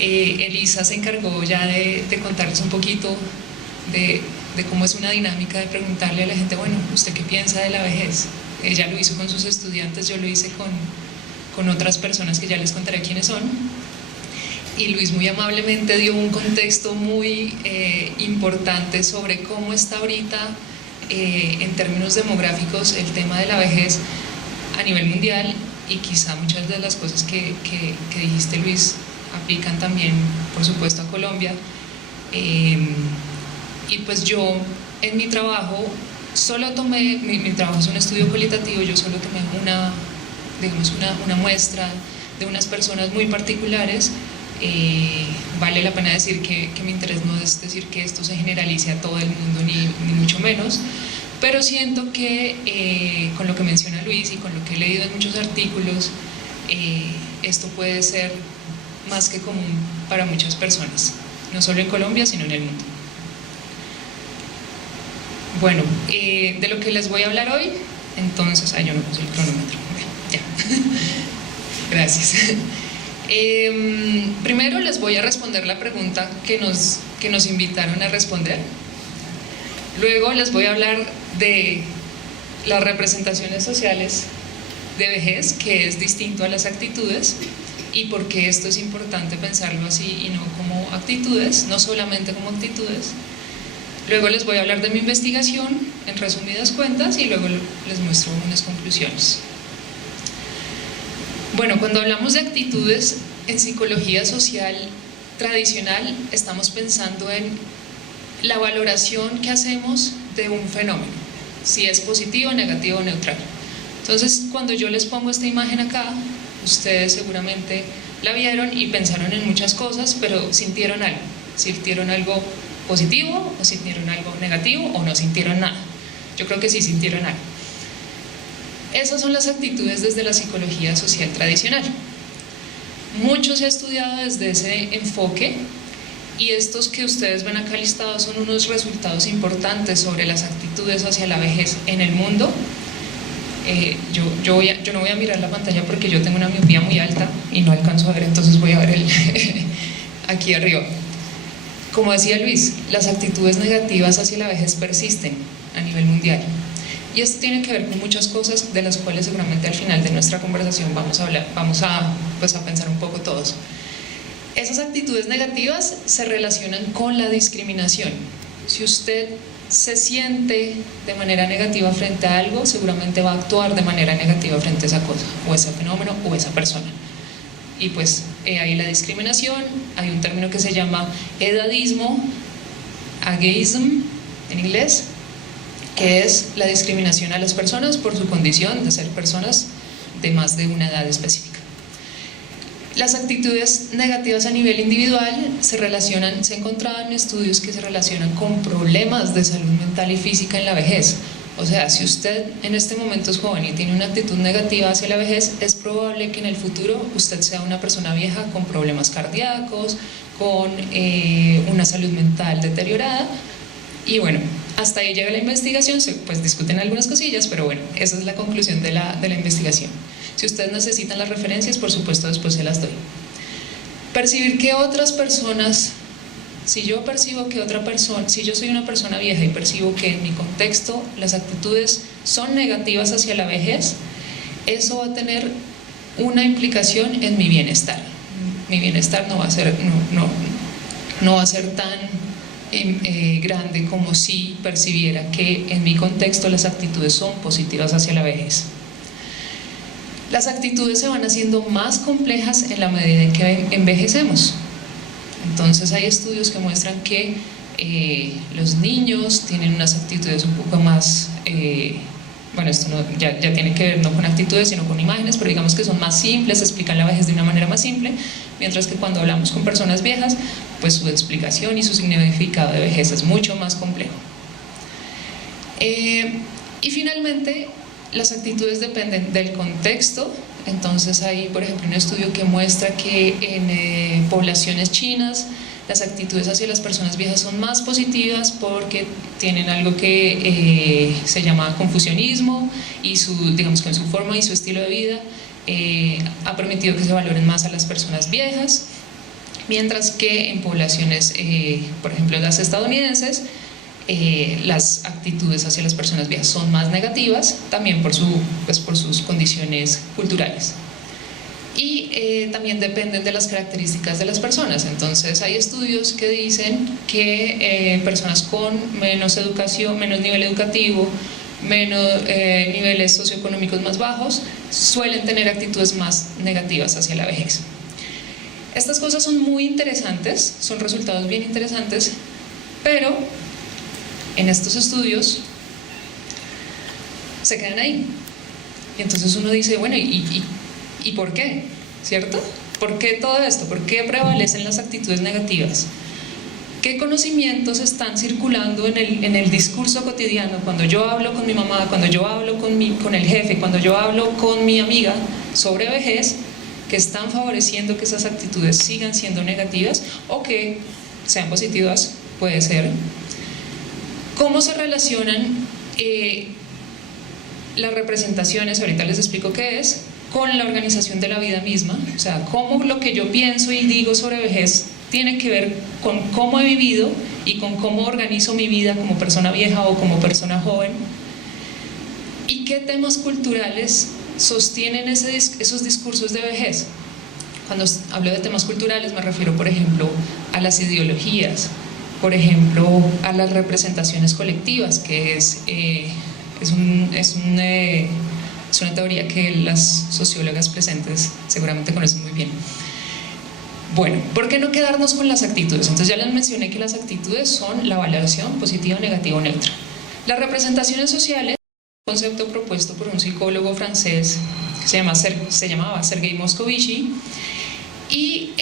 Elisa se encargó ya de contarles un poquito de cómo es una dinámica de preguntarle a la gente, bueno, ¿usted qué piensa de la vejez? Ella lo hizo con sus estudiantes, yo lo hice con otras personas que ya les contaré quiénes son. Y Luis muy amablemente dio un contexto muy importante sobre cómo está ahorita, en términos demográficos, el tema de la vejez a nivel mundial, y quizá muchas de las cosas que dijiste, Luis, aplican también, por supuesto, a Colombia. Y pues yo en mi trabajo solo tomé, mi trabajo es un estudio cualitativo, yo solo tomé una muestra de unas personas muy particulares. Vale la pena decir que mi interés no es decir que esto se generalice a todo el mundo, ni mucho menos, pero siento que con lo que menciona Luis y con lo que he leído en muchos artículos, esto puede ser más que común para muchas personas, no solo en Colombia, sino en el mundo. Bueno, de lo que les voy a hablar hoy, entonces, yo no puse el cronómetro, ya, gracias. Primero les voy a responder la pregunta que nos invitaron a responder. Luego les voy a hablar de las representaciones sociales de vejez, que es distinto a las actitudes, y por qué esto es importante pensarlo así y no como actitudes, no solamente como actitudes. Luego les voy a hablar de mi investigación en resumidas cuentas y luego les muestro unas conclusiones. Bueno, cuando hablamos de actitudes en psicología social tradicional, estamos pensando en la valoración que hacemos de un fenómeno, si es positivo, negativo o neutral. Entonces, cuando yo les pongo esta imagen acá, ustedes seguramente la vieron y pensaron en muchas cosas, pero sintieron algo positivo o sintieron algo negativo o no sintieron nada. Yo creo que sí sintieron algo. Esas son las actitudes desde la psicología social tradicional. Mucho se ha estudiado desde ese enfoque y estos que ustedes ven acá listados son unos resultados importantes sobre las actitudes hacia la vejez en el mundo. Yo no voy a mirar la pantalla porque yo tengo una miopía muy alta y no alcanzo a ver, entonces voy a ver aquí arriba. Como decía Luis, las actitudes negativas hacia la vejez persisten a nivel mundial. Y esto tiene que ver con muchas cosas de las cuales seguramente al final de nuestra conversación vamos a pensar un poco todos. Esas actitudes negativas se relacionan con la discriminación. Si usted se siente de manera negativa frente a algo, seguramente va a actuar de manera negativa frente a esa cosa, o ese fenómeno, o esa persona. Y pues ahí la discriminación, hay un término que se llama edadismo, ageism en inglés, que es la discriminación a las personas por su condición de ser personas de más de una edad específica. Las actitudes negativas a nivel individual se encontraban estudios que se relacionan con problemas de salud mental y física en la vejez. O sea, si usted en este momento es joven y tiene una actitud negativa hacia la vejez, es probable que en el futuro usted sea una persona vieja con problemas cardíacos, con una salud mental deteriorada. Y bueno, Hasta ahí llega la investigación, pues discuten algunas cosillas, pero bueno, esa es la conclusión de la investigación. Si ustedes necesitan las referencias, por supuesto después se las doy. Percibir que otras personas, si yo percibo que otra persona, si yo soy una persona vieja y percibo que en mi contexto las actitudes son negativas hacia la vejez, eso va a tener una implicación en mi bienestar. Mi bienestar no va a ser, no va a ser tan grande como si percibiera que en mi contexto las actitudes son positivas hacia la vejez. Las actitudes se van haciendo más complejas en la medida en que envejecemos. Entonces hay estudios que muestran que los niños tienen unas actitudes un poco más, bueno, esto ya tiene que ver no con actitudes sino con imágenes, pero digamos que son más simples, explican la vejez de una manera más simple, mientras que cuando hablamos con personas viejas, pues su explicación y su significado de vejez es mucho más complejo. Y finalmente, las actitudes dependen del contexto. Entonces hay, por ejemplo, un estudio que muestra que en poblaciones chinas las actitudes hacia las personas viejas son más positivas porque tienen algo que se llama confucianismo y digamos que en su forma y su estilo de vida ha permitido que se valoren más a las personas viejas, mientras que en poblaciones, por ejemplo, las estadounidenses, las actitudes hacia las personas viejas son más negativas, también por sus condiciones culturales. Y también dependen de las características de las personas. Entonces hay estudios que dicen que personas con menos educación, menos nivel educativo, menos niveles socioeconómicos más bajos, suelen tener actitudes más negativas hacia la vejez. Estas cosas son muy interesantes, son resultados bien interesantes, pero en estos estudios se quedan ahí. Y entonces uno dice, bueno, ¿y por qué? ¿Cierto? ¿Por qué todo esto? ¿Por qué prevalecen las actitudes negativas? ¿Qué conocimientos están circulando en el discurso cotidiano? Cuando yo hablo con mi mamá, cuando yo hablo con el jefe, cuando yo hablo con mi amiga sobre vejez, que están favoreciendo que esas actitudes sigan siendo negativas o que sean positivas, puede ser. ¿Cómo se relacionan las representaciones, ahorita les explico qué es, con la organización de la vida misma? O sea, cómo lo que yo pienso y digo sobre vejez tiene que ver con cómo he vivido y con cómo organizo mi vida como persona vieja o como persona joven, y qué temas culturales sostienen esos discursos de vejez. Cuando hablo de temas culturales me refiero, por ejemplo, a las ideologías, por ejemplo, a las representaciones colectivas, que es una teoría que las sociólogas presentes seguramente conocen muy bien. Bueno, ¿por qué no quedarnos con las actitudes? Entonces ya les mencioné que las actitudes son la valoración positiva, negativa o neutra. Las representaciones sociales, un concepto propuesto por un psicólogo francés que se llamaba Sergei Moscovici, y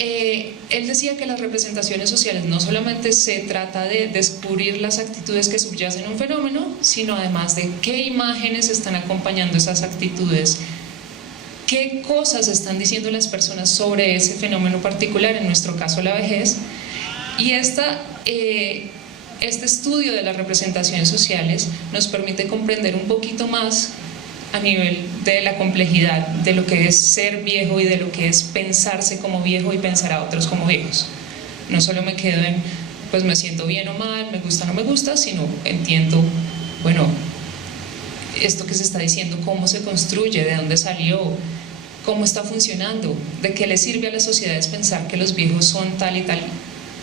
él decía que las representaciones sociales no solamente se trata de descubrir las actitudes que subyacen a un fenómeno, sino además de qué imágenes están acompañando esas actitudes, qué cosas están diciendo las personas sobre ese fenómeno particular, en nuestro caso la vejez. Y este estudio de las representaciones sociales nos permite comprender un poquito más a nivel de la complejidad de lo que es ser viejo y de lo que es pensarse como viejo y pensar a otros como viejos. No solo me quedo en, pues me siento bien o mal, me gusta o no me gusta, sino entiendo, bueno, esto que se está diciendo, cómo se construye, de dónde salió, cómo está funcionando, de qué le sirve a las sociedades pensar que los viejos son tal y tal.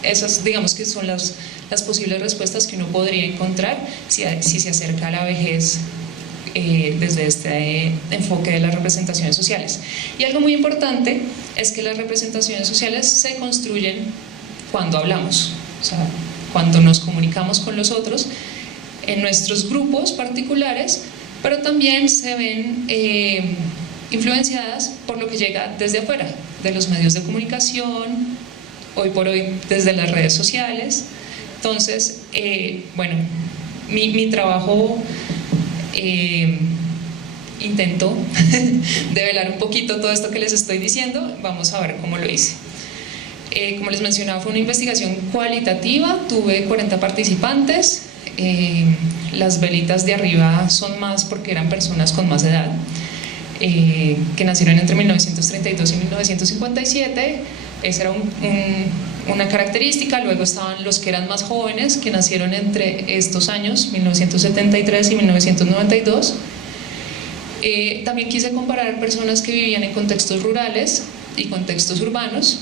Esas, digamos que son las posibles respuestas que uno podría encontrar si se acerca a la vejez desde este enfoque de las representaciones sociales. Y algo muy importante es que las representaciones sociales se construyen cuando hablamos, o sea, cuando nos comunicamos con los otros, en nuestros grupos particulares, pero también se ven influenciadas por lo que llega desde afuera, de los medios de comunicación, hoy por hoy desde las redes sociales. Entonces, bueno, mi trabajo intentó develar un poquito todo esto que les estoy diciendo. Vamos a ver cómo lo hice. Como les mencionaba, fue una investigación cualitativa, tuve 40 participantes, las velitas de arriba son más porque eran personas con más edad, que nacieron entre 1932 y 1957. Esa era una característica. Luego estaban los que eran más jóvenes, que nacieron entre estos años, 1973 y 1992. También quise comparar personas que vivían en contextos rurales y contextos urbanos,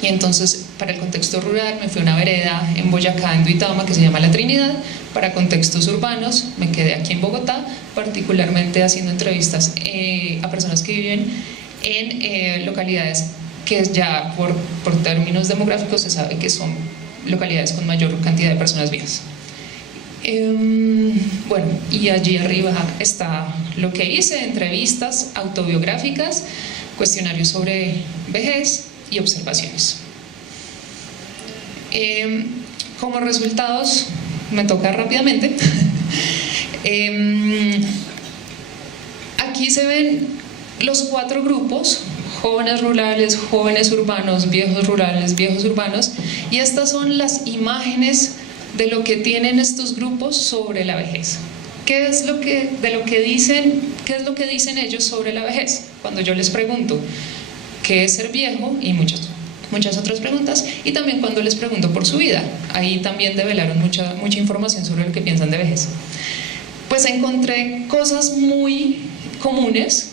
y entonces para el contexto rural me fui a una vereda en Boyacá, en Duitama, que se llama La Trinidad. Para contextos urbanos me quedé aquí en Bogotá, particularmente haciendo entrevistas a personas que viven en localidades que ya por términos demográficos se sabe que son localidades con mayor cantidad de personas viejas. Bueno, y allí arriba está lo que hice: entrevistas autobiográficas, cuestionarios sobre vejez y observaciones. Como resultados, me toca rápidamente. Aquí se ven los 4 grupos: jóvenes rurales, jóvenes urbanos, viejos rurales, viejos urbanos, y estas son las imágenes de lo que tienen estos grupos sobre la vejez. ¿Qué es lo que dicen ellos sobre la vejez? Cuando yo les pregunto ¿qué es ser viejo? Y muchas otras preguntas, y también cuando les pregunto por su vida, ahí también develaron mucha información sobre lo que piensan de vejez. Pues encontré cosas muy comunes.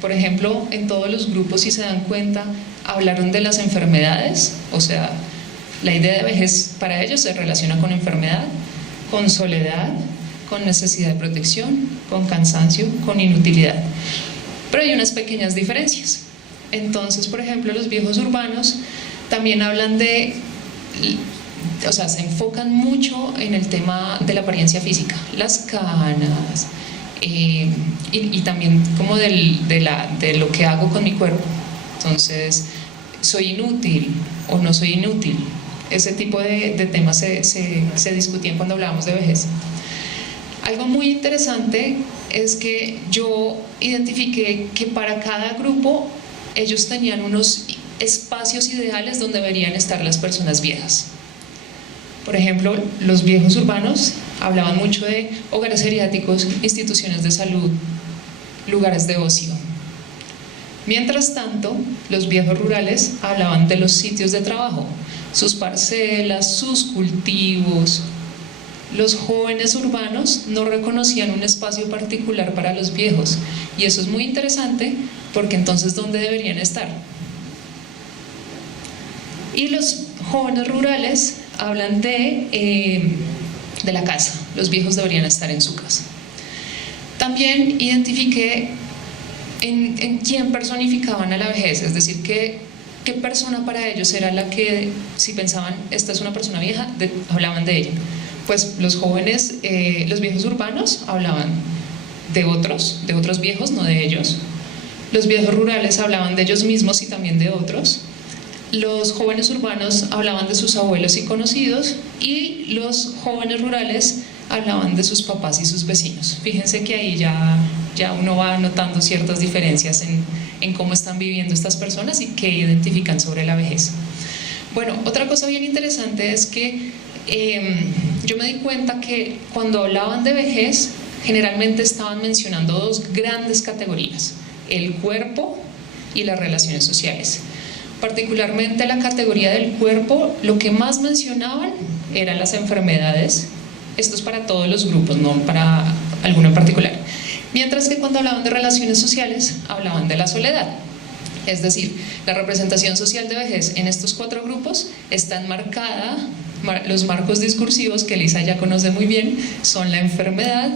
Por ejemplo, en todos los grupos, si se dan cuenta, hablaron de las enfermedades. O sea, la idea de vejez para ellos se relaciona con enfermedad, con soledad, con necesidad de protección, con cansancio, con inutilidad. Pero hay unas pequeñas diferencias. Entonces, por ejemplo, los viejos urbanos también hablan se enfocan mucho en el tema de la apariencia física, las canas, y también como de lo que hago con mi cuerpo. Entonces, ¿soy inútil o no soy inútil? Ese tipo de temas se discutían cuando hablábamos de vejez. Algo muy interesante es que yo identifiqué que para cada grupo ellos tenían unos espacios ideales donde deberían estar las personas viejas. Por ejemplo, los viejos urbanos hablaban mucho de hogares geriátricos, instituciones de salud, lugares de ocio. Mientras tanto, los viejos rurales hablaban de los sitios de trabajo, sus parcelas, sus cultivos. Los jóvenes urbanos no reconocían un espacio particular para los viejos, y eso es muy interesante porque entonces ¿dónde deberían estar? Y los jóvenes rurales hablan de la casa. Los viejos deberían estar en su casa. También identifiqué en quién personificaban a la vejez, es decir, qué persona para ellos era la que, si pensaban esta es una persona vieja, hablaban de ella. Pues los jóvenes, los viejos urbanos hablaban de otros viejos, no de ellos. Los viejos rurales hablaban de ellos mismos y también de otros. Los jóvenes urbanos hablaban de sus abuelos y conocidos, y los jóvenes rurales hablaban de sus papás y sus vecinos. Fíjense que ahí ya uno va notando ciertas diferencias en cómo están viviendo estas personas y qué identifican sobre la vejez. Bueno, otra cosa bien interesante es que yo me di cuenta que cuando hablaban de vejez, generalmente estaban mencionando 2 grandes categorías: el cuerpo y las relaciones sociales. Particularmente la categoría del cuerpo, lo que más mencionaban eran las enfermedades. Esto es para todos los grupos, no para alguno en particular. Mientras que cuando hablaban de relaciones sociales, hablaban de la soledad. Es decir, la representación social de vejez en estos 4 grupos está enmarcada. Los marcos discursivos que Elisa ya conoce muy bien son la enfermedad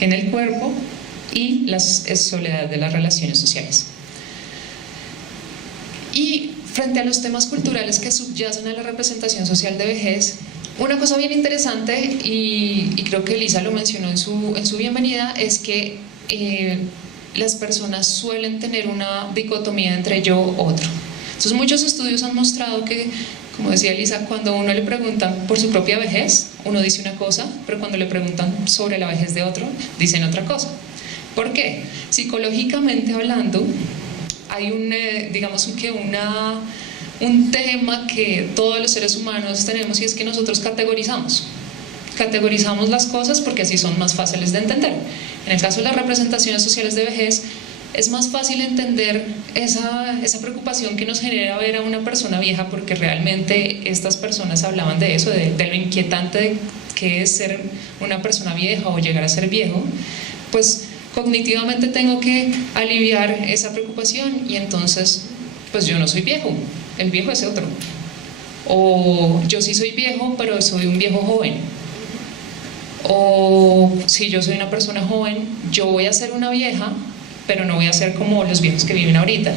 en el cuerpo y la soledad de las relaciones sociales. Y frente a los temas culturales que subyacen a la representación social de vejez, una cosa bien interesante, y creo que Elisa lo mencionó en su bienvenida, es que las personas suelen tener una dicotomía entre yo-otro. Entonces muchos estudios han mostrado que, como decía Elisa, cuando a uno le preguntan por su propia vejez, uno dice una cosa, pero cuando le preguntan sobre la vejez de otro, dicen otra cosa. ¿Por qué? Psicológicamente hablando, hay un tema que todos los seres humanos tenemos, y es que nosotros categorizamos. categorizamos las cosas porque así son más fáciles de entender. En el caso de las representaciones sociales de vejez, es más fácil entender esa preocupación que nos genera ver a una persona vieja, porque realmente estas personas hablaban de eso, de lo inquietante que es ser una persona vieja o llegar a ser viejo. Pues cognitivamente tengo que aliviar esa preocupación y entonces pues yo no soy viejo, el viejo es otro. O yo sí soy viejo, pero soy un viejo joven. O si yo soy una persona joven, yo voy a ser una vieja, pero no voy a ser como los viejos que viven ahorita.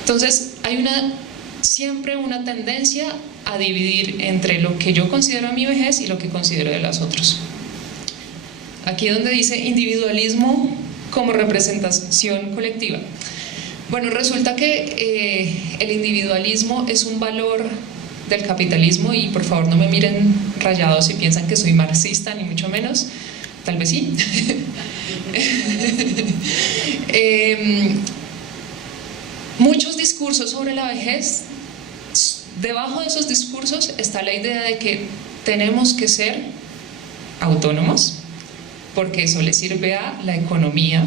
Entonces hay siempre una tendencia a dividir entre lo que yo considero mi vejez y lo que considero de los otros. Aquí donde dice individualismo como representación colectiva. Bueno, resulta que el individualismo es un valor del capitalismo, y por favor no me miren rayados si piensan que soy marxista, ni mucho menos, tal vez sí. Muchos discursos sobre la vejez, debajo de esos discursos está la idea de que tenemos que ser autónomos, porque eso le sirve a la economía.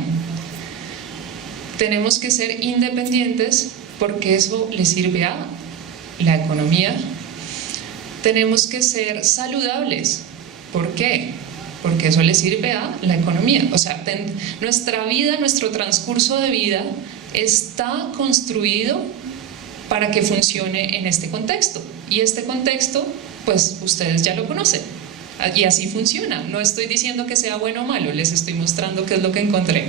Tenemos que ser independientes, porque eso le sirve a la economía. Tenemos que ser saludables. ¿Por qué? Porque eso le sirve a la economía. O sea, nuestra vida, nuestro transcurso de vida está construido para que funcione en este contexto. Y este contexto, pues ustedes ya lo conocen. Y así funciona. No estoy diciendo que sea bueno o malo, les estoy mostrando qué es lo que encontré.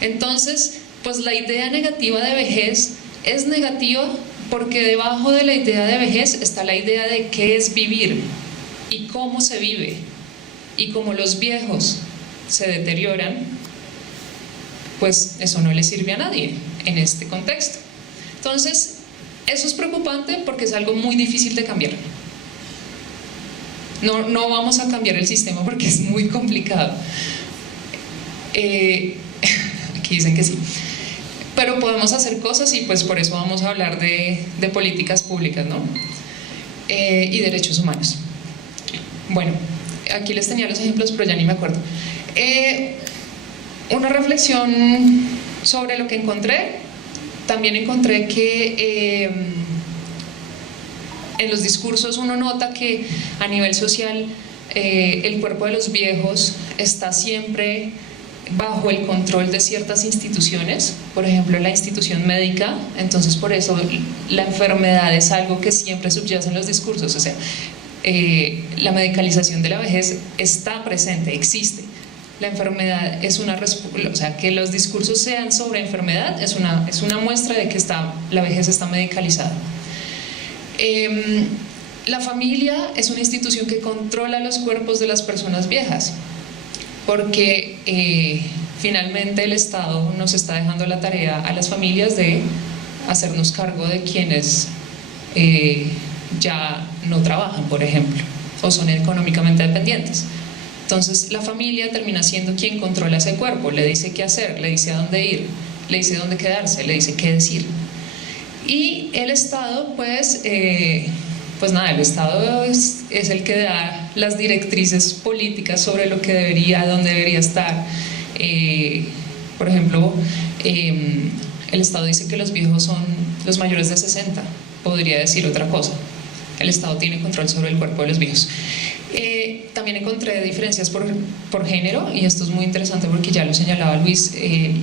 Entonces, pues la idea negativa de vejez es negativa porque debajo de la idea de vejez está la idea de qué es vivir y cómo se vive. Y como los viejos se deterioran, pues eso no le sirve a nadie en este contexto. Entonces, eso es preocupante porque es algo muy difícil de cambiar. No vamos a cambiar el sistema porque es muy complicado. Aquí dicen que sí. Pero podemos hacer cosas y pues por eso vamos a hablar de políticas públicas, ¿no? Y derechos humanos. Bueno, aquí les tenía los ejemplos, pero ya ni me acuerdo. Una reflexión sobre lo que encontré. También encontré que en los discursos uno nota que a nivel social el cuerpo de los viejos está siempre bajo el control de ciertas instituciones, por ejemplo la institución médica. Entonces por eso la enfermedad es algo que siempre subyace en los discursos. O sea, la medicalización de la vejez está presente, existe. La enfermedad es una respuesta, o sea, que los discursos sean sobre enfermedad es una muestra de que la vejez está medicalizada. La familia es una institución que controla los cuerpos de las personas viejas, porque finalmente el Estado nos está dejando la tarea a las familias de hacernos cargo de quienes ya no trabajan, por ejemplo, o son económicamente dependientes. Entonces la familia termina siendo quien controla ese cuerpo, le dice qué hacer, le dice a dónde ir, le dice dónde quedarse, le dice qué decir. Y el Estado, pues nada, el Estado es el que da las directrices políticas sobre lo que debería, dónde debería estar. Por ejemplo, el Estado dice que los viejos son los mayores de 60, podría decir otra cosa. El Estado tiene control sobre el cuerpo de los viejos. También encontré diferencias por género, y esto es muy interesante porque ya lo señalaba Luis.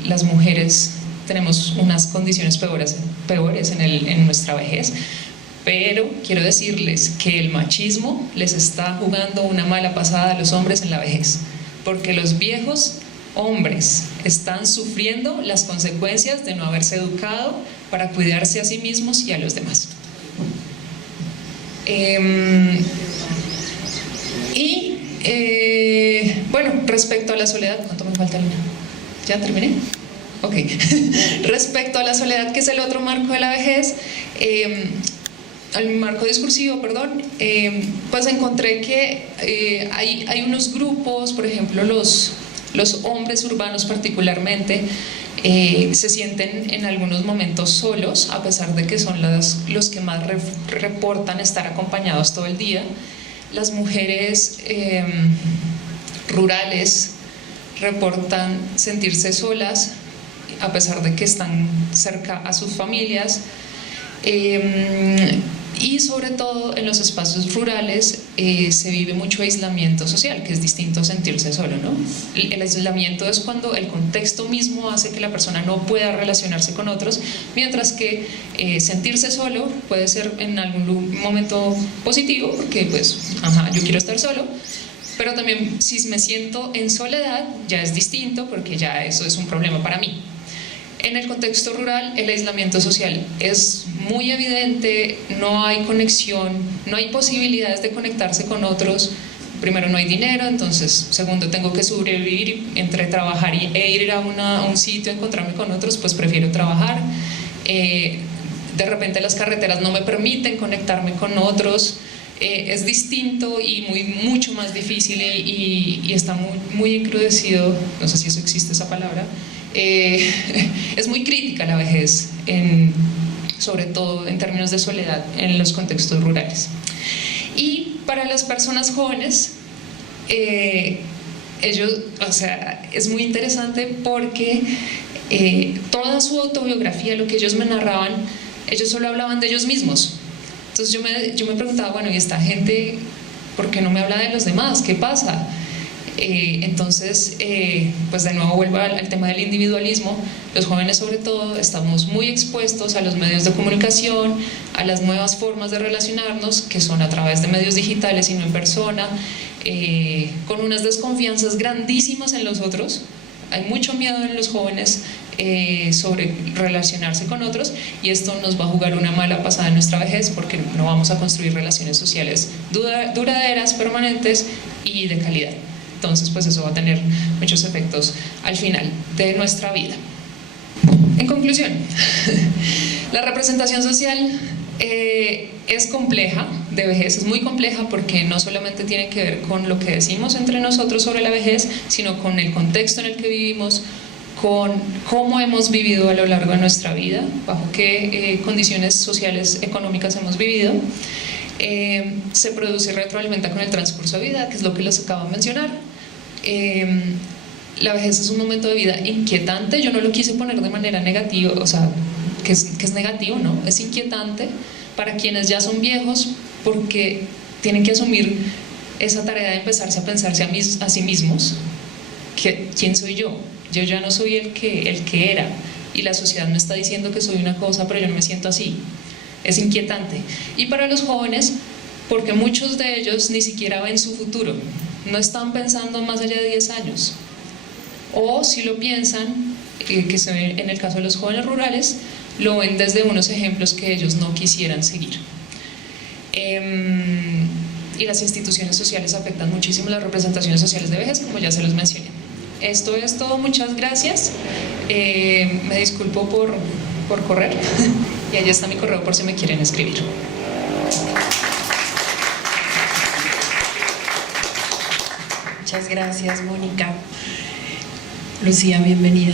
Las mujeres tenemos unas condiciones peores en nuestra vejez, pero quiero decirles que el machismo les está jugando una mala pasada a los hombres en la vejez, porque los viejos hombres están sufriendo las consecuencias de no haberse educado para cuidarse a sí mismos y a los demás. Bueno, respecto a la soledad, ¿cuánto me falta, Lina? ¿Ya terminé? Ok. Respecto a la soledad, que es el otro marco de la vejez, al marco discursivo, perdón, pues encontré que hay unos grupos, por ejemplo los hombres urbanos particularmente, se sienten en algunos momentos solos, a pesar de que son los que más reportan estar acompañados todo el día. las mujeres rurales reportan sentirse solas a pesar de que están cerca a sus familias, y sobre todo en los espacios rurales se vive mucho aislamiento social, que es distinto a sentirse solo, ¿no? El aislamiento es cuando el contexto mismo hace que la persona no pueda relacionarse con otros, mientras que sentirse solo puede ser en algún momento positivo, porque pues, yo quiero estar solo, pero también si me siento en soledad ya es distinto, porque ya eso es un problema para mí. En el contexto rural, el aislamiento social es muy evidente, no hay conexión, no hay posibilidades de conectarse con otros. Primero, no hay dinero, entonces, segundo, tengo que sobrevivir entre trabajar e ir a un sitio, encontrarme con otros, pues prefiero trabajar. De repente las carreteras no me permiten conectarme con otros. Es distinto y mucho más difícil y está muy encrudecido, no sé si eso existe esa palabra. Es muy crítica la vejez, sobre todo en términos de soledad en los contextos rurales. Y para las personas jóvenes, es muy interesante porque toda su autobiografía, lo que ellos me narraban, ellos solo hablaban de ellos mismos. Entonces yo me preguntaba, bueno, ¿y esta gente por qué no me habla de los demás? ¿Qué pasa? Entonces, pues de nuevo vuelvo al tema del individualismo. Los jóvenes sobre todo estamos muy expuestos a los medios de comunicación, a las nuevas formas de relacionarnos, que son a través de medios digitales y no en persona, con unas desconfianzas grandísimas en los otros. Hay mucho miedo en los jóvenes sobre relacionarse con otros, y esto nos va a jugar una mala pasada en nuestra vejez, porque no vamos a construir relaciones sociales duraderas, permanentes y de calidad. Entonces, pues eso va a tener muchos efectos al final de nuestra vida. En conclusión, la representación social es compleja, de vejez es muy compleja, porque no solamente tiene que ver con lo que decimos entre nosotros sobre la vejez, sino con el contexto en el que vivimos, con cómo hemos vivido a lo largo de nuestra vida, bajo qué condiciones sociales, económicas hemos vivido. Se produce y retroalimenta con el transcurso de vida, que es lo que les acabo de mencionar. La vejez es un momento de vida inquietante. Yo no lo quise poner de manera negativa, o sea, que es negativo, ¿no? Es inquietante para quienes ya son viejos, porque tienen que asumir esa tarea de empezarse a pensarse a sí mismos. ¿Quién soy yo? Yo ya no soy el que era, y la sociedad me está diciendo que soy una cosa, pero yo no me siento así. Es inquietante. Y para los jóvenes, porque muchos de ellos ni siquiera ven su futuro, no están pensando más allá de 10 años, o si lo piensan, que se ve en el caso de los jóvenes rurales, lo ven desde unos ejemplos que ellos no quisieran seguir. Y las instituciones sociales afectan muchísimo las representaciones sociales de vejez, como ya se los mencioné. Esto es todo, muchas gracias. Me disculpo por correr y allá está mi correo por si me quieren escribir. Muchas gracias, Mónica. Lucía, bienvenida.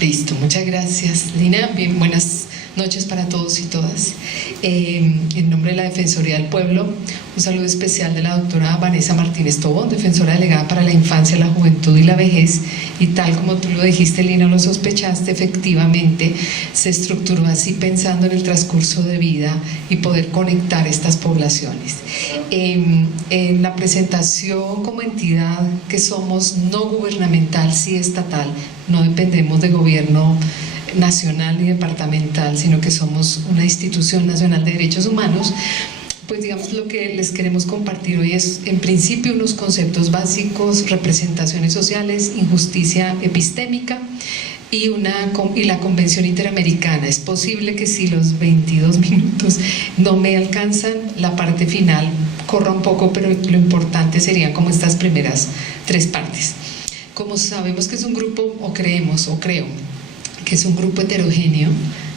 Listo, muchas gracias, Lina. Bien, buenas noches para todos y todas. En nombre de la Defensoría del Pueblo, un saludo especial de la doctora Vanessa Martínez Tobón, defensora delegada para la infancia, la juventud y la vejez, y tal como tú lo dijiste, Lina, lo sospechaste, efectivamente se estructuró así, pensando en el transcurso de vida y poder conectar estas poblaciones. En la presentación como entidad que somos no gubernamental, sí estatal, no dependemos de gobierno nacional ni departamental, sino que somos una institución nacional de derechos humanos. Pues digamos, lo que les queremos compartir hoy es en principio unos conceptos básicos: representaciones sociales, injusticia epistémica y la Convención Interamericana. Es posible que si los 22 minutos no me alcanzan, la parte final corra un poco, pero lo importante serían como estas primeras 3 partes. Como sabemos que es un grupo, o creo que es un grupo heterogéneo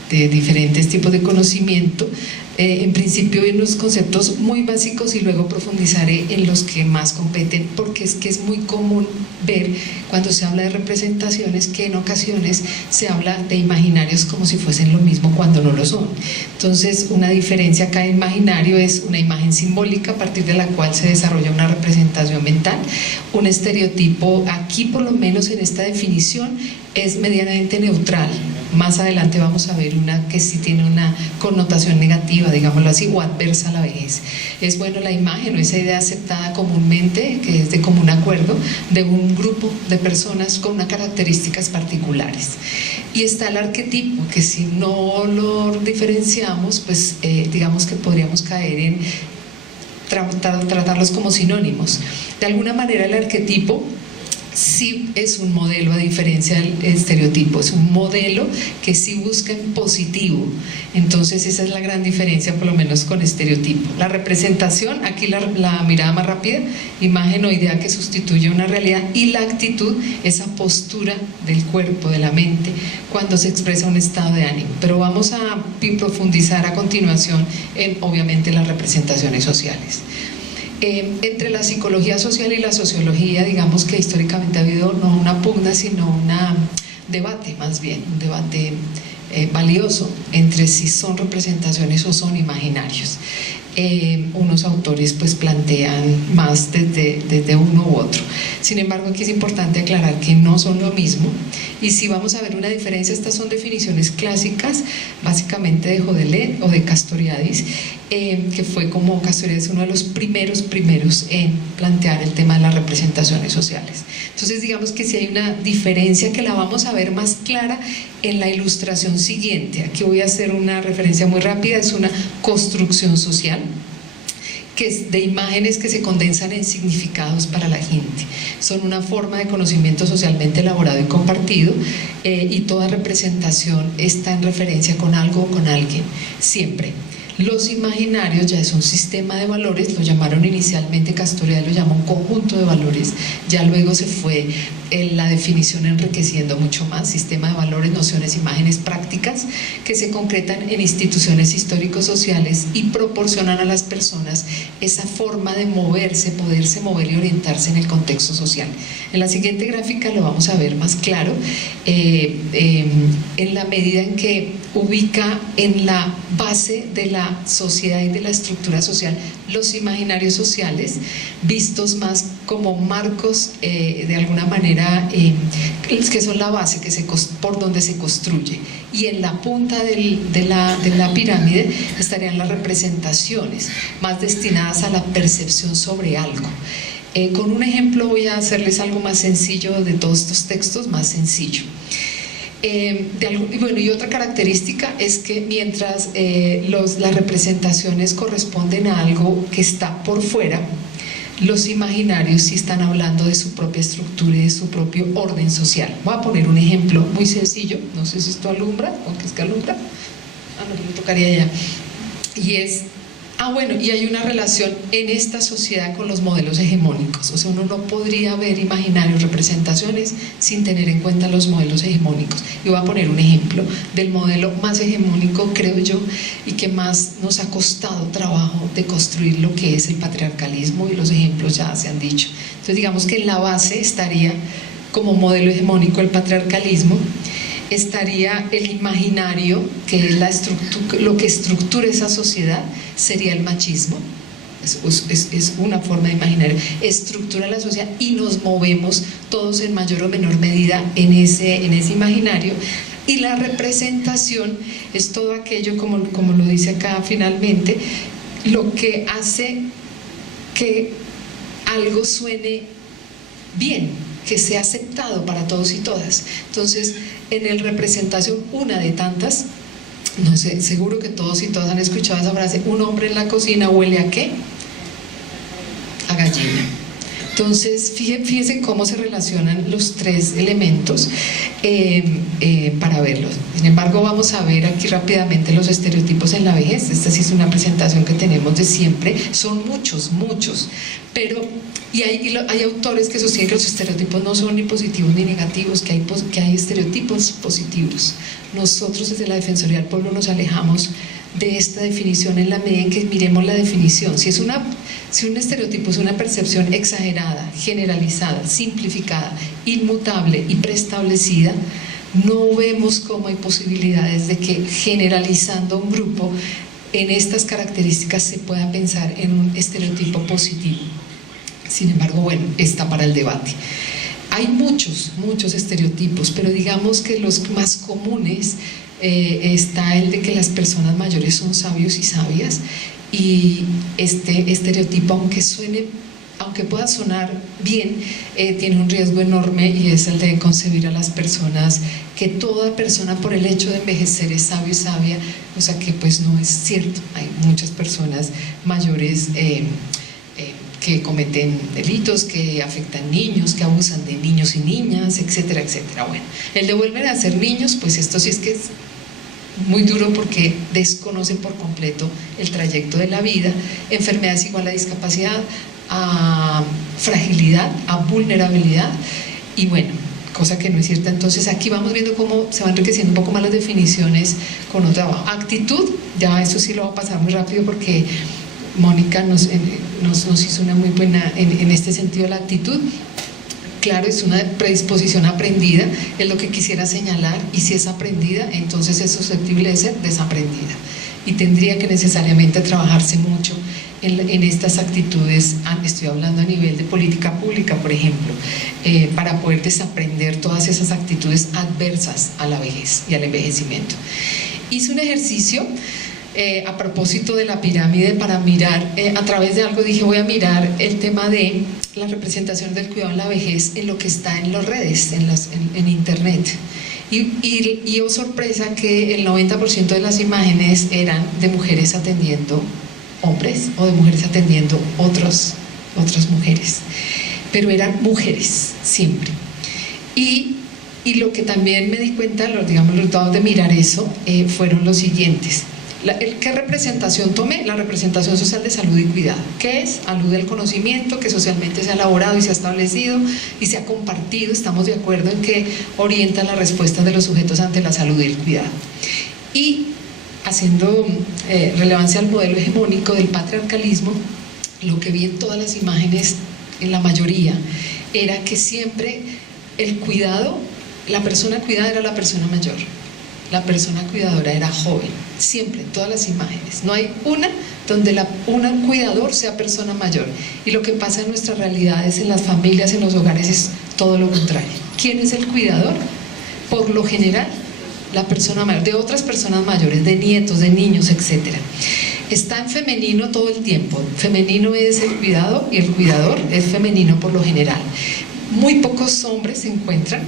de diferentes tipos de conocimiento, En principio en unos conceptos muy básicos y luego profundizaré en los que más competen, porque es que es muy común ver cuando se habla de representaciones que en ocasiones se habla de imaginarios como si fuesen lo mismo cuando no lo son. Entonces, una diferencia acá en imaginario es una imagen simbólica a partir de la cual se desarrolla una representación mental. Un estereotipo, aquí por lo menos en esta definición, es medianamente neutral. Más adelante vamos a ver una que sí tiene una connotación negativa, digámoslo así, o adversa a la vejez. Es bueno la imagen o esa idea aceptada comúnmente, que es de común acuerdo, de un grupo de personas con unas características particulares. Y está el arquetipo, que si no lo diferenciamos, pues digamos que podríamos caer en tratarlos como sinónimos. De alguna manera el arquetipo sí es un modelo, a diferencia del estereotipo, es un modelo que sí busca en positivo. Entonces esa es la gran diferencia, por lo menos con estereotipo. La representación, aquí la mirada más rápida, imagen o idea que sustituye una realidad, y la actitud, esa postura del cuerpo, de la mente, cuando se expresa un estado de ánimo. Pero vamos a profundizar a continuación en, obviamente, las representaciones sociales. Entre la psicología social y la sociología, digamos que históricamente ha habido no una pugna, sino un debate, más bien, un debate valioso entre si son representaciones o son imaginarios. Unos autores pues plantean más desde uno u otro. Sin embargo, aquí es importante aclarar que no son lo mismo, y si vamos a ver una diferencia, estas son definiciones clásicas, básicamente de Jodelet o de Castoriadis, que fue como Castoriadis uno de los primeros en plantear el tema de las representaciones sociales. Entonces digamos que si hay una diferencia que la vamos a ver más clara en la ilustración siguiente. Aquí voy a hacer una referencia muy rápida, es una construcción social, que es de imágenes que se condensan en significados para la gente. Son una forma de conocimiento socialmente elaborado y compartido, y toda representación está en referencia con algo o con alguien, siempre. Los imaginarios ya es un sistema de valores, lo llamaron inicialmente, Castoriadis lo llamó un conjunto de valores, ya luego se fue la definición enriqueciendo mucho más, sistema de valores, nociones, imágenes prácticas que se concretan en instituciones históricos sociales y proporcionan a las personas esa forma de moverse, poderse mover y orientarse en el contexto social. En la siguiente gráfica lo vamos a ver más claro, en la medida en que ubica en la base de la sociedad y de la estructura social los imaginarios sociales, vistos más como marcos de alguna manera, que son la base por donde se construye, y en la punta de la pirámide estarían las representaciones más destinadas a la percepción sobre algo. Con un ejemplo voy a hacerles algo más sencillo de todos estos textos, más sencillo. Y otra característica es que mientras las representaciones corresponden a algo que está por fuera, los imaginarios sí están hablando de su propia estructura y de su propio orden social. Voy a poner un ejemplo muy sencillo, no sé si esto alumbra, aunque es que alumbra, no me tocaría ya, y es, y hay una relación en esta sociedad con los modelos hegemónicos. O sea, uno no podría ver imaginarios, representaciones sin tener en cuenta los modelos hegemónicos. Y voy a poner un ejemplo del modelo más hegemónico, creo yo, y que más nos ha costado trabajo de construir, lo que es el patriarcalismo, y los ejemplos ya se han dicho. Entonces digamos que en la base estaría como modelo hegemónico el patriarcalismo, estaría el imaginario, que es lo que estructura esa sociedad, sería el machismo. Es una forma de imaginario, estructura la sociedad y nos movemos todos en mayor o menor medida en ese imaginario. Y la representación es todo aquello, como lo dice acá finalmente, lo que hace que algo suene bien, que sea aceptado para todos y todas. Entonces, en el representación, una de tantas, no sé, seguro que todos y todas han escuchado esa frase: un hombre en la cocina huele ¿a qué? A gallina. Entonces, fíjense cómo se relacionan los tres elementos para verlos. Sin embargo, vamos a ver aquí rápidamente los estereotipos en la vejez. Esta sí es una presentación que tenemos de siempre, son muchos, pero hay autores que sostienen que los estereotipos no son ni positivos ni negativos, que hay estereotipos positivos. Nosotros desde la Defensoría del Pueblo nos alejamos de esta definición en la medida en que miremos la definición. Si un estereotipo es una percepción exagerada, generalizada, simplificada, inmutable y preestablecida, no vemos cómo hay posibilidades de que generalizando un grupo en estas características se pueda pensar en un estereotipo positivo. Sin embargo, bueno, está para el debate. Hay muchos estereotipos, pero digamos que los más comunes está el de que las personas mayores son sabios y sabias, y este estereotipo, aunque pueda sonar bien, tiene un riesgo enorme, y es el de concebir a las personas que toda persona por el hecho de envejecer es sabio y sabia, o sea que pues no es cierto. Hay muchas personas mayores que cometen delitos, que afectan niños, que abusan de niños y niñas, etcétera, etcétera. Bueno, el de volver a ser niños, pues esto sí es que es muy duro porque desconocen por completo el trayecto de la vida. Enfermedad es igual a discapacidad, a fragilidad, a vulnerabilidad, y bueno, cosa que no es cierta. Entonces aquí vamos viendo cómo se van enriqueciendo un poco más las definiciones con otra. Actitud, ya eso sí lo va a pasar muy rápido porque Mónica nos hizo una muy buena en este sentido. La actitud, claro, es una predisposición aprendida, es lo que quisiera señalar, y si es aprendida, entonces es susceptible de ser desaprendida, y tendría que necesariamente trabajarse mucho en estas actitudes. Estoy hablando a nivel de política pública, por ejemplo, para poder desaprender todas esas actitudes adversas a la vejez y al envejecimiento. Hice un ejercicio a propósito de la pirámide para mirar, a través de algo dije voy a mirar el tema de la representación del cuidado en la vejez en lo que está en las redes, en internet. Y oh sorpresa que el 90% de las imágenes eran de mujeres atendiendo hombres o de mujeres atendiendo otras mujeres, pero eran mujeres siempre. Y lo que también me di cuenta, los resultados de mirar eso fueron los siguientes. ¿Qué representación tomé? La representación social de salud y cuidado. ¿Qué es? Alude al conocimiento que socialmente se ha elaborado y se ha establecido y se ha compartido. Estamos de acuerdo en que orienta la respuesta de los sujetos ante la salud y el cuidado. Y haciendo relevancia al modelo hegemónico del patriarcalismo, lo que vi en todas las imágenes, en la mayoría, era que siempre el cuidado, la persona cuidada era la persona mayor. La persona cuidadora era joven, siempre, en todas las imágenes. No hay una donde un cuidador sea persona mayor. Y lo que pasa en nuestras realidades, en las familias, en los hogares, es todo lo contrario. ¿Quién es el cuidador? Por lo general, la persona mayor, de otras personas mayores, de nietos, de niños, etc. Está en femenino todo el tiempo. Femenino es el cuidado y el cuidador es femenino por lo general. Muy pocos hombres se encuentran.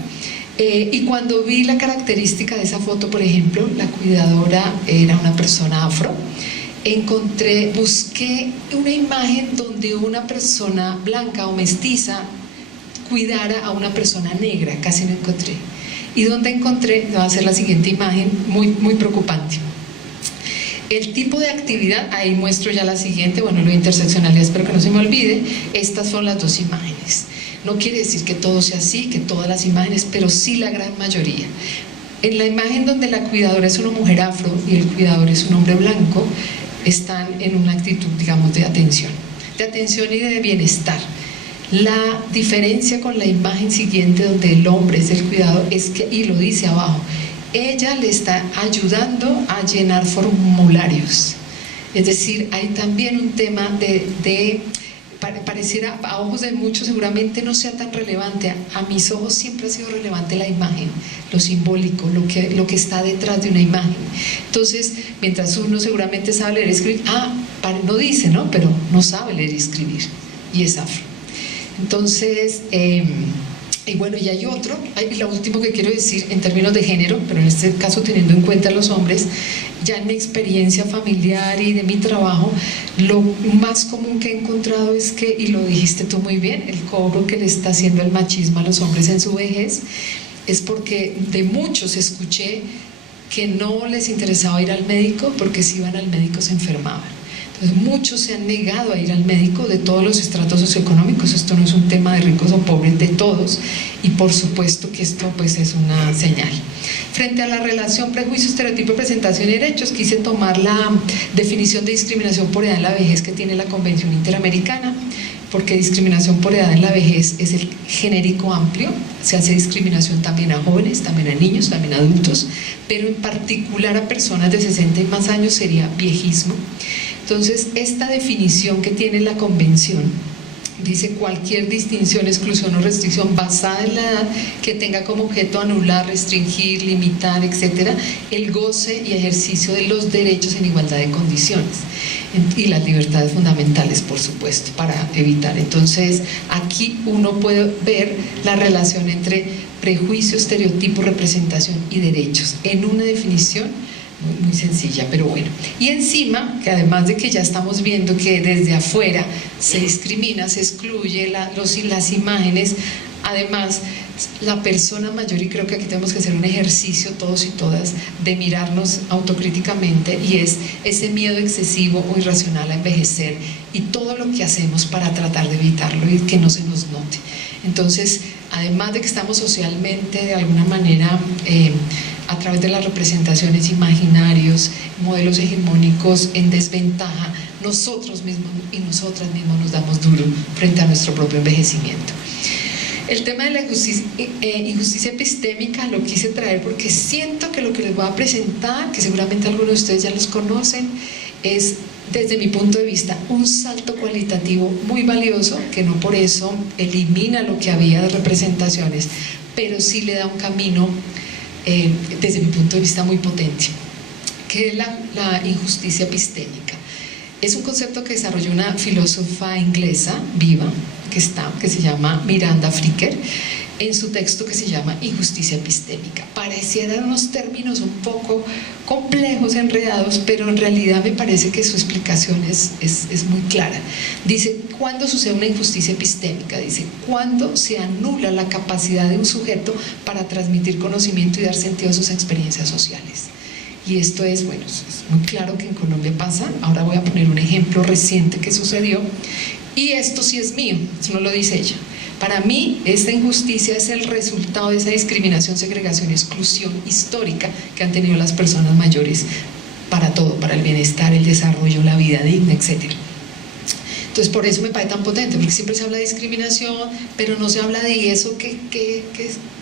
Y cuando vi la característica de esa foto, por ejemplo, la cuidadora era una persona afro, busqué una imagen donde una persona blanca o mestiza cuidara a una persona negra, casi no encontré. Y donde encontré, va a ser la siguiente imagen, muy, muy preocupante. El tipo de actividad, ahí muestro ya la siguiente, bueno, lo de interseccionalidad, espero que no se me olvide. Estas son las dos imágenes. No quiere decir que todo sea así, que todas las imágenes, pero sí la gran mayoría. En la imagen donde la cuidadora es una mujer afro y el cuidador es un hombre blanco, están en una actitud, digamos, de atención y de bienestar. La diferencia con la imagen siguiente, donde el hombre es el cuidador, es que, y lo dice abajo, ella le está ayudando a llenar formularios. Es decir, hay también un tema pareciera, a ojos de muchos seguramente no sea tan relevante. A mis ojos siempre ha sido relevante la imagen, lo simbólico, lo que está detrás de una imagen. Entonces, mientras uno seguramente sabe leer y escribir, no dice, ¿no? Pero no sabe leer y escribir, y es afro. Entonces, y bueno, y hay otro, lo último que quiero decir en términos de género, pero en este caso teniendo en cuenta a los hombres, ya en mi experiencia familiar y de mi trabajo, lo más común que he encontrado es que, y lo dijiste tú muy bien, el cobro que le está haciendo el machismo a los hombres en su vejez, es porque de muchos escuché que no les interesaba ir al médico porque si iban al médico se enfermaban. Entonces, muchos se han negado a ir al médico de todos los estratos socioeconómicos. Esto no es un tema de ricos o pobres, de todos, y por supuesto que esto pues es una señal. Frente a la relación prejuicio, estereotipo, presentación y derechos, quise tomar la definición de discriminación por edad en la vejez que tiene la Convención Interamericana, porque discriminación por edad en la vejez es el genérico amplio, se hace discriminación también a jóvenes, también a niños, también a adultos, pero en particular a personas de 60 y más años sería viejismo. Entonces, esta definición que tiene la Convención dice: cualquier distinción, exclusión o restricción basada en la edad que tenga como objeto anular, restringir, limitar, etcétera, el goce y ejercicio de los derechos en igualdad de condiciones y las libertades fundamentales, por supuesto, para evitar. Entonces, aquí uno puede ver la relación entre prejuicio, estereotipo, representación y derechos en una definición muy sencilla, pero bueno. Y encima, que además de que ya estamos viendo que desde afuera se discrimina, se excluye las imágenes, además la persona mayor, y creo que aquí tenemos que hacer un ejercicio todos y todas de mirarnos autocríticamente, y es ese miedo excesivo o irracional a envejecer y todo lo que hacemos para tratar de evitarlo y que no se nos note. Entonces, además de que estamos socialmente de alguna manera a través de las representaciones, imaginarios, modelos hegemónicos en desventaja, nosotros mismos y nosotras mismas nos damos duro frente a nuestro propio envejecimiento. El tema de la injusticia epistémica lo quise traer porque siento que lo que les voy a presentar, que seguramente algunos de ustedes ya los conocen, es, desde mi punto de vista, un salto cualitativo muy valioso, que no por eso elimina lo que había de representaciones, pero sí le da un camino, desde mi punto de vista, muy potente, que es la injusticia epistémica. Es un concepto que desarrolló una filósofa inglesa viva, que se llama Miranda Fricker, en su texto que se llama Injusticia epistémica. Parecieran unos términos un poco complejos, enredados, pero en realidad me parece que su explicación es muy clara. Dice: ¿cuándo sucede una injusticia epistémica? Dice: cuando se anula la capacidad de un sujeto para transmitir conocimiento y dar sentido a sus experiencias sociales. Y esto es, bueno, es muy claro que en Colombia pasa. Ahora voy a poner un ejemplo reciente que sucedió, y esto sí es mío, eso no lo dice ella. Para mí, esta injusticia es el resultado de esa discriminación, segregación y exclusión histórica que han tenido las personas mayores para todo, para el bienestar, el desarrollo, la vida digna, etc. Entonces, por eso me parece tan potente, porque siempre se habla de discriminación, pero no se habla de eso que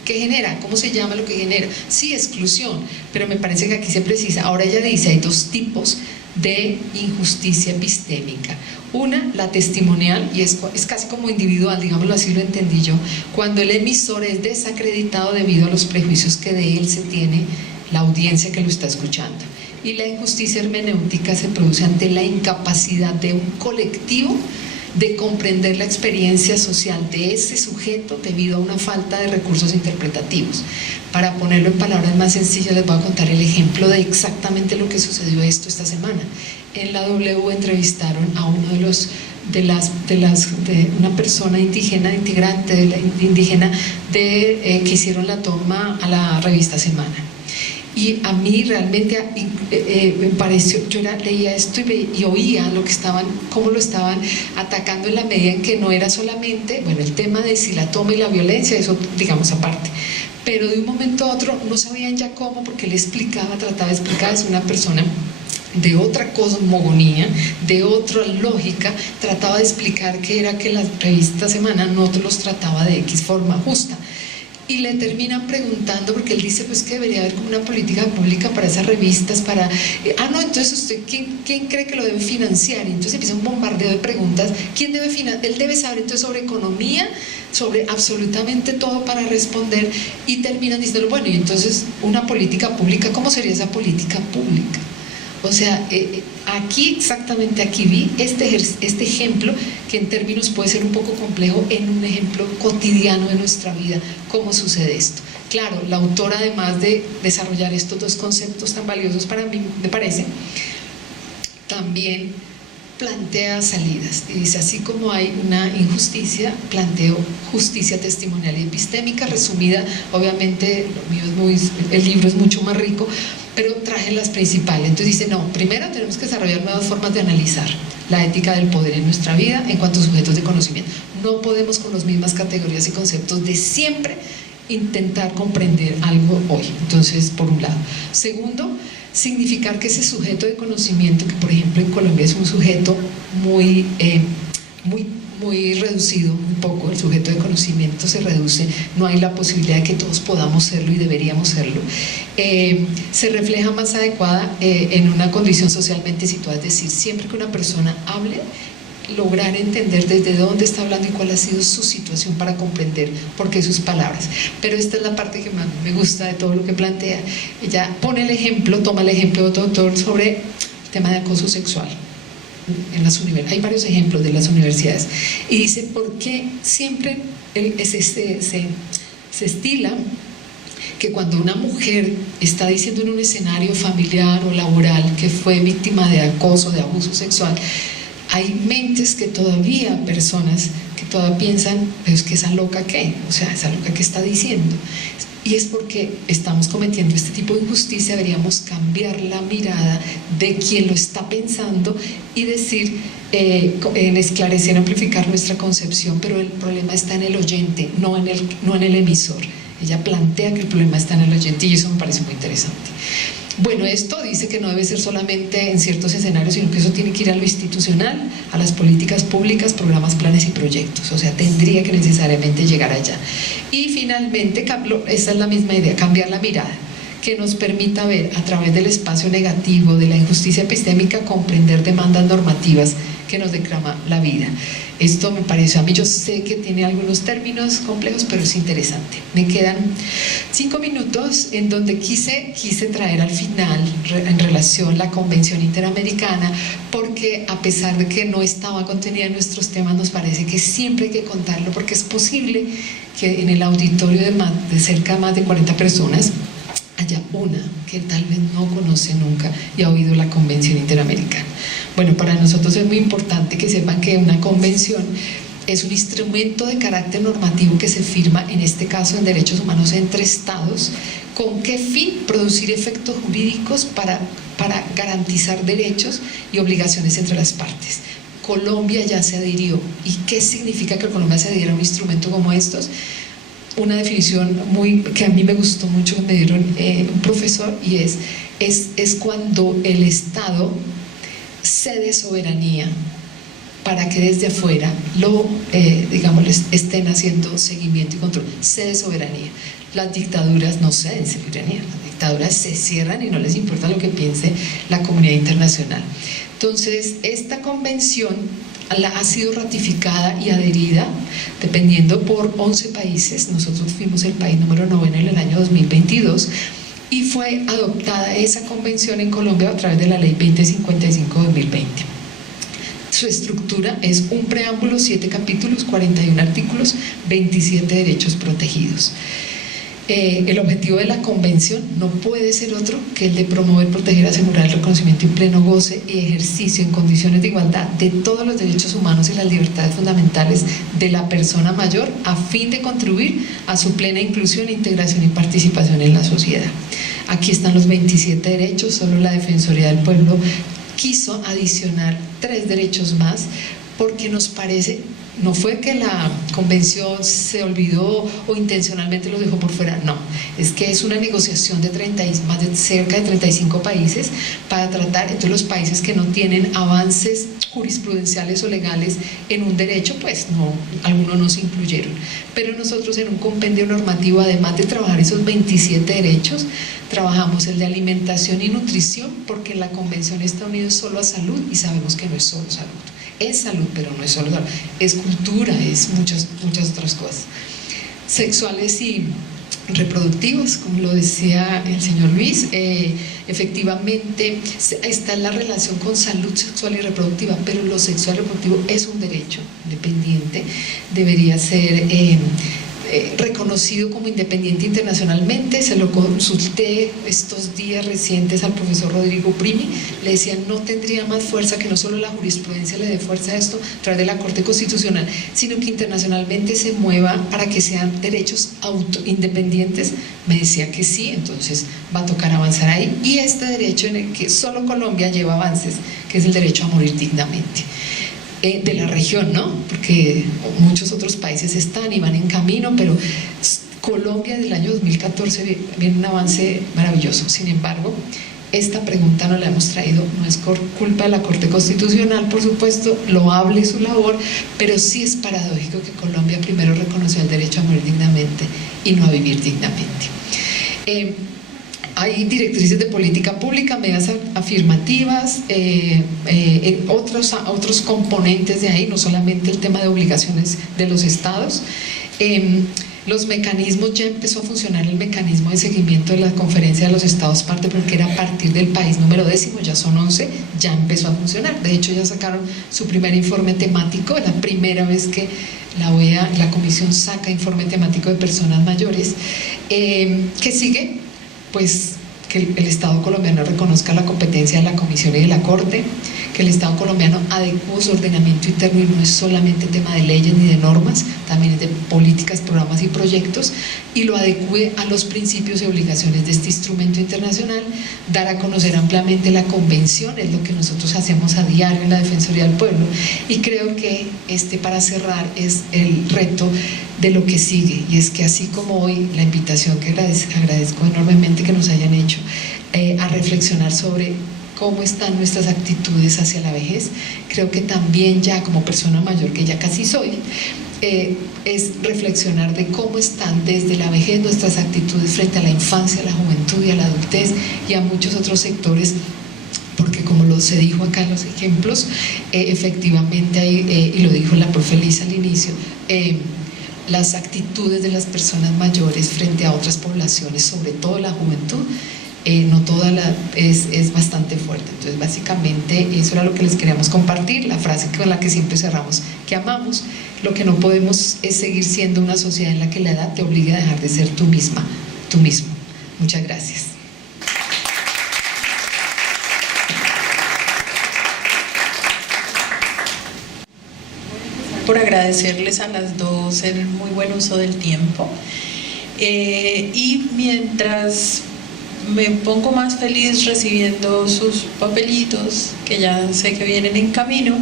genera, cómo se llama lo que genera. Sí, exclusión, pero me parece que aquí se precisa. Ahora ella dice: hay dos tipos de injusticia epistémica. Una, la testimonial, y es casi como individual, digámoslo así, lo entendí yo, cuando el emisor es desacreditado debido a los prejuicios que de él se tiene la audiencia que lo está escuchando. Y la injusticia hermenéutica se produce ante la incapacidad de un colectivo de comprender la experiencia social de ese sujeto debido a una falta de recursos interpretativos. Para ponerlo en palabras más sencillas, les voy a contar el ejemplo de exactamente lo que sucedió esta semana. En la W entrevistaron a uno de una persona indígena, integrante de la indígena que hicieron la toma a la revista Semana. Y a mí realmente me pareció, leía esto y oía cómo lo estaban atacando, en la medida en que no era solamente, bueno, el tema de si la toma y la violencia, eso digamos aparte, pero de un momento a otro no sabían ya cómo, porque él trataba de explicar, es una persona de otra cosmogonía, de otra lógica, trataba de explicar que era que la revista Semana no los trataba de X forma justa. Y le terminan preguntando, porque él dice pues que debería haber como una política pública para esas revistas, para... no, entonces usted, ¿quién cree que lo debe financiar? Y entonces empieza un bombardeo de preguntas. ¿Quién debe financiar? Él debe saber entonces sobre economía, sobre absolutamente todo para responder, y terminan diciendo, bueno, y entonces una política pública, ¿cómo sería esa política pública? O sea, exactamente aquí vi este ejemplo, que en términos puede ser un poco complejo, en un ejemplo cotidiano de nuestra vida, cómo sucede esto. Claro, la autora, además de desarrollar estos dos conceptos tan valiosos para mí, me parece, también plantea salidas, y dice: así como hay una injusticia, planteo justicia testimonial y epistémica, resumida. Obviamente el libro es mucho más rico, pero traje las principales. Entonces dice, no, primero tenemos que desarrollar nuevas formas de analizar la ética del poder en nuestra vida en cuanto a sujetos de conocimiento. No podemos con las mismas categorías y conceptos de siempre intentar comprender algo hoy. Entonces, por un lado. Segundo, significar que ese sujeto de conocimiento, que por ejemplo en Colombia es un sujeto muy reducido, un poco, el sujeto de conocimiento se reduce, no hay la posibilidad de que todos podamos serlo y deberíamos serlo, se refleja más adecuada en una condición socialmente situada, es decir, siempre que una persona hable, lograr entender desde dónde está hablando y cuál ha sido su situación para comprender por qué sus palabras. Pero esta es la parte que más me gusta de todo lo que plantea. Ella pone el ejemplo, toma el ejemplo de otro autor sobre el tema de acoso sexual en las universidades. Hay varios ejemplos de las universidades y dice por qué siempre se estila que cuando una mujer está diciendo en un escenario familiar o laboral que fue víctima de acoso, de abuso sexual, hay mentes que todavía, personas que todavía piensan, pero es que esa loca qué, o sea, esa loca qué está diciendo. Y es porque estamos cometiendo este tipo de injusticia, deberíamos cambiar la mirada de quien lo está pensando y decir, en esclarecer, amplificar nuestra concepción, pero el problema está en el oyente, no en el emisor. Ella plantea que el problema está en el oyente y eso me parece muy interesante. Bueno, esto dice que no debe ser solamente en ciertos escenarios, sino que eso tiene que ir a lo institucional, a las políticas públicas, programas, planes y proyectos. O sea, tendría que necesariamente llegar allá. Y finalmente, esa es la misma idea, cambiar la mirada, que nos permita ver a través del espacio negativo, de la injusticia epistémica, comprender demandas normativas que nos declama la vida. Esto me pareció a mí, yo sé que tiene algunos términos complejos, pero es interesante. Me quedan 5 minutos en donde quise traer al final en relación la Convención Interamericana, porque a pesar de que no estaba contenida en nuestros temas, nos parece que siempre hay que contarlo, porque es posible que en el auditorio de cerca de más de 40 personas haya una que tal vez no conoce nunca y ha oído la Convención Interamericana. Bueno, para nosotros es muy importante que sepan que una convención es un instrumento de carácter normativo que se firma, en este caso en derechos humanos, entre estados. ¿Con qué fin? Producir efectos jurídicos para garantizar derechos y obligaciones entre las partes. Colombia ya se adhirió. ¿Y qué significa que Colombia se adhiera a un instrumento como estos? Una definición que a mí me gustó mucho, que me dieron un profesor, y es cuando el Estado cede soberanía para que desde afuera estén haciendo seguimiento y control. Cede soberanía. Las dictaduras no ceden soberanía, las dictaduras se cierran y no les importa lo que piense la comunidad internacional. Entonces, esta convención ha sido ratificada y adherida, dependiendo, por 11 países. Nosotros fuimos el país número 9 en el año 2022, y fue adoptada esa convención en Colombia a través de la ley 2055-2020. Su estructura es un preámbulo, 7 capítulos, 41 artículos, 27 derechos protegidos. El objetivo de la convención no puede ser otro que el de promover, proteger, asegurar el reconocimiento y pleno goce y ejercicio en condiciones de igualdad de todos los derechos humanos y las libertades fundamentales de la persona mayor, a fin de contribuir a su plena inclusión, integración y participación en la sociedad. Aquí están los 27 derechos. Solo la Defensoría del Pueblo quiso adicionar 3 derechos más, porque nos parece, no fue que la convención se olvidó o intencionalmente los dejó por fuera, no, es que es una negociación de cerca de 35 países para tratar. Entonces, los países que no tienen avances jurisprudenciales o legales en un derecho, pues no, algunos no se incluyeron, pero nosotros en un compendio normativo, además de trabajar esos 27 derechos, trabajamos el de alimentación y nutrición, porque en la convención está unido solo a salud, y sabemos que no es solo salud. Es salud, pero no es solo salud, es cultura, es muchas otras cosas. Sexuales y reproductivos, como lo decía el señor Luis, efectivamente está la relación con salud sexual y reproductiva, pero lo sexual y reproductivo es un derecho independiente, debería ser reconocido como independiente internacionalmente. Se lo consulté estos días recientes al profesor Rodrigo Primi, le decía no tendría más fuerza que no solo la jurisprudencia le dé fuerza a esto a través de la Corte Constitucional, sino que internacionalmente se mueva para que sean derechos independientes. Me decía que sí, entonces va a tocar avanzar ahí, y este derecho en el que solo Colombia lleva avances, que es el derecho a morir dignamente. De la región, ¿no? Porque muchos otros países están y van en camino, pero Colombia desde el año 2014 viene un avance maravilloso. Sin embargo, esta pregunta no la hemos traído, no es culpa de la Corte Constitucional, por supuesto, loable su labor, pero sí es paradójico que Colombia primero reconoció el derecho a morir dignamente y no a vivir dignamente. Hay directrices de política pública, medidas afirmativas, otros componentes de ahí, no solamente el tema de obligaciones de los estados. Los mecanismos, ya empezó a funcionar el mecanismo de seguimiento de la Conferencia de los Estados Parte, porque era a partir del país número 10, ya son 11, ya empezó a funcionar. De hecho, ya sacaron su primer informe temático, la primera vez que la OEA, la Comisión, saca informe temático de personas mayores. ¿Qué sigue? Pues que el Estado colombiano reconozca la competencia de la Comisión y de la Corte, que el Estado colombiano adecue su ordenamiento interno, y no es solamente tema de leyes ni de normas, también es de políticas, programas y proyectos, y lo adecue a los principios y obligaciones de este instrumento internacional, dar a conocer ampliamente la convención, es lo que nosotros hacemos a diario en la Defensoría del Pueblo, y creo que para cerrar es el reto de lo que sigue, y es que así como hoy la invitación que agradezco enormemente que nos hayan hecho a reflexionar sobre cómo están nuestras actitudes hacia la vejez, creo que también ya como persona mayor, que ya casi soy, es reflexionar de cómo están desde la vejez nuestras actitudes frente a la infancia, a la juventud y a la adultez y a muchos otros sectores, porque como se dijo acá en los ejemplos, efectivamente hay, y lo dijo la profe Lisa al inicio, las actitudes de las personas mayores frente a otras poblaciones, sobre todo la juventud, no toda es bastante fuerte. Entonces básicamente eso era lo que les queríamos compartir, la frase con la que siempre cerramos, que amamos. Lo que no podemos es seguir siendo una sociedad en la que la edad te obliga a dejar de ser tú misma, tú mismo. Muchas gracias. Por agradecerles a las dos el muy buen uso del tiempo, y mientras me pongo más feliz recibiendo sus papelitos, que ya sé que vienen en camino,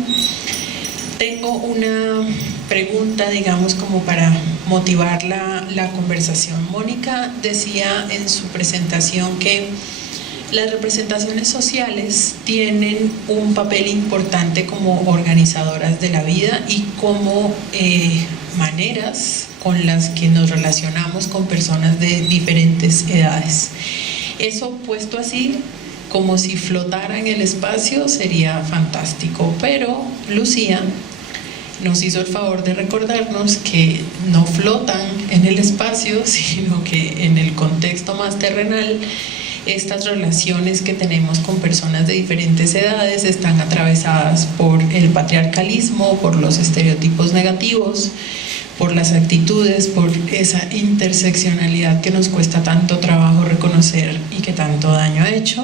tengo una pregunta, digamos, como para motivar la conversación. Mónica decía en su presentación que las representaciones sociales tienen un papel importante como organizadoras de la vida y como maneras con las que nos relacionamos con personas de diferentes edades. Eso puesto así, como si flotara en el espacio, sería fantástico, pero Lucía nos hizo el favor de recordarnos que no flotan en el espacio, sino que en el contexto más terrenal, estas relaciones que tenemos con personas de diferentes edades están atravesadas por el patriarcalismo, por los estereotipos negativos, por las actitudes, por esa interseccionalidad que nos cuesta tanto trabajo reconocer y que tanto daño ha hecho,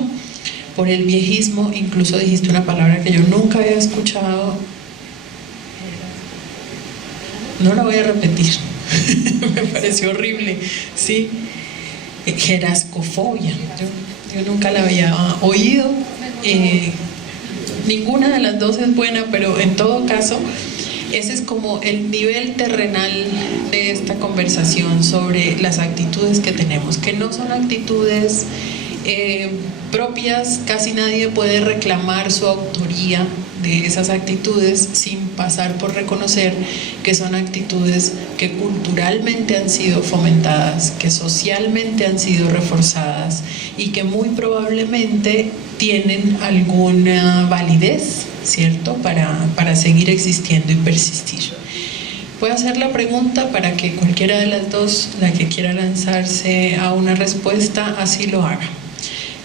por el viejismo. Incluso dijiste una palabra que yo nunca había escuchado, no la voy a repetir, me pareció horrible, ¿sí? Gerascofobia, yo nunca la había oído, ninguna de las dos es buena, pero en todo caso ese es como el nivel terrenal de esta conversación sobre las actitudes que tenemos, que no son actitudes propias. Casi nadie puede reclamar su autoría de esas actitudes sin pasar por reconocer que son actitudes que culturalmente han sido fomentadas, que socialmente han sido reforzadas y que muy probablemente tienen alguna validez, ¿cierto?, para seguir existiendo y persistir. Voy a hacer la pregunta para que cualquiera de las dos, la que quiera lanzarse a una respuesta, así lo haga.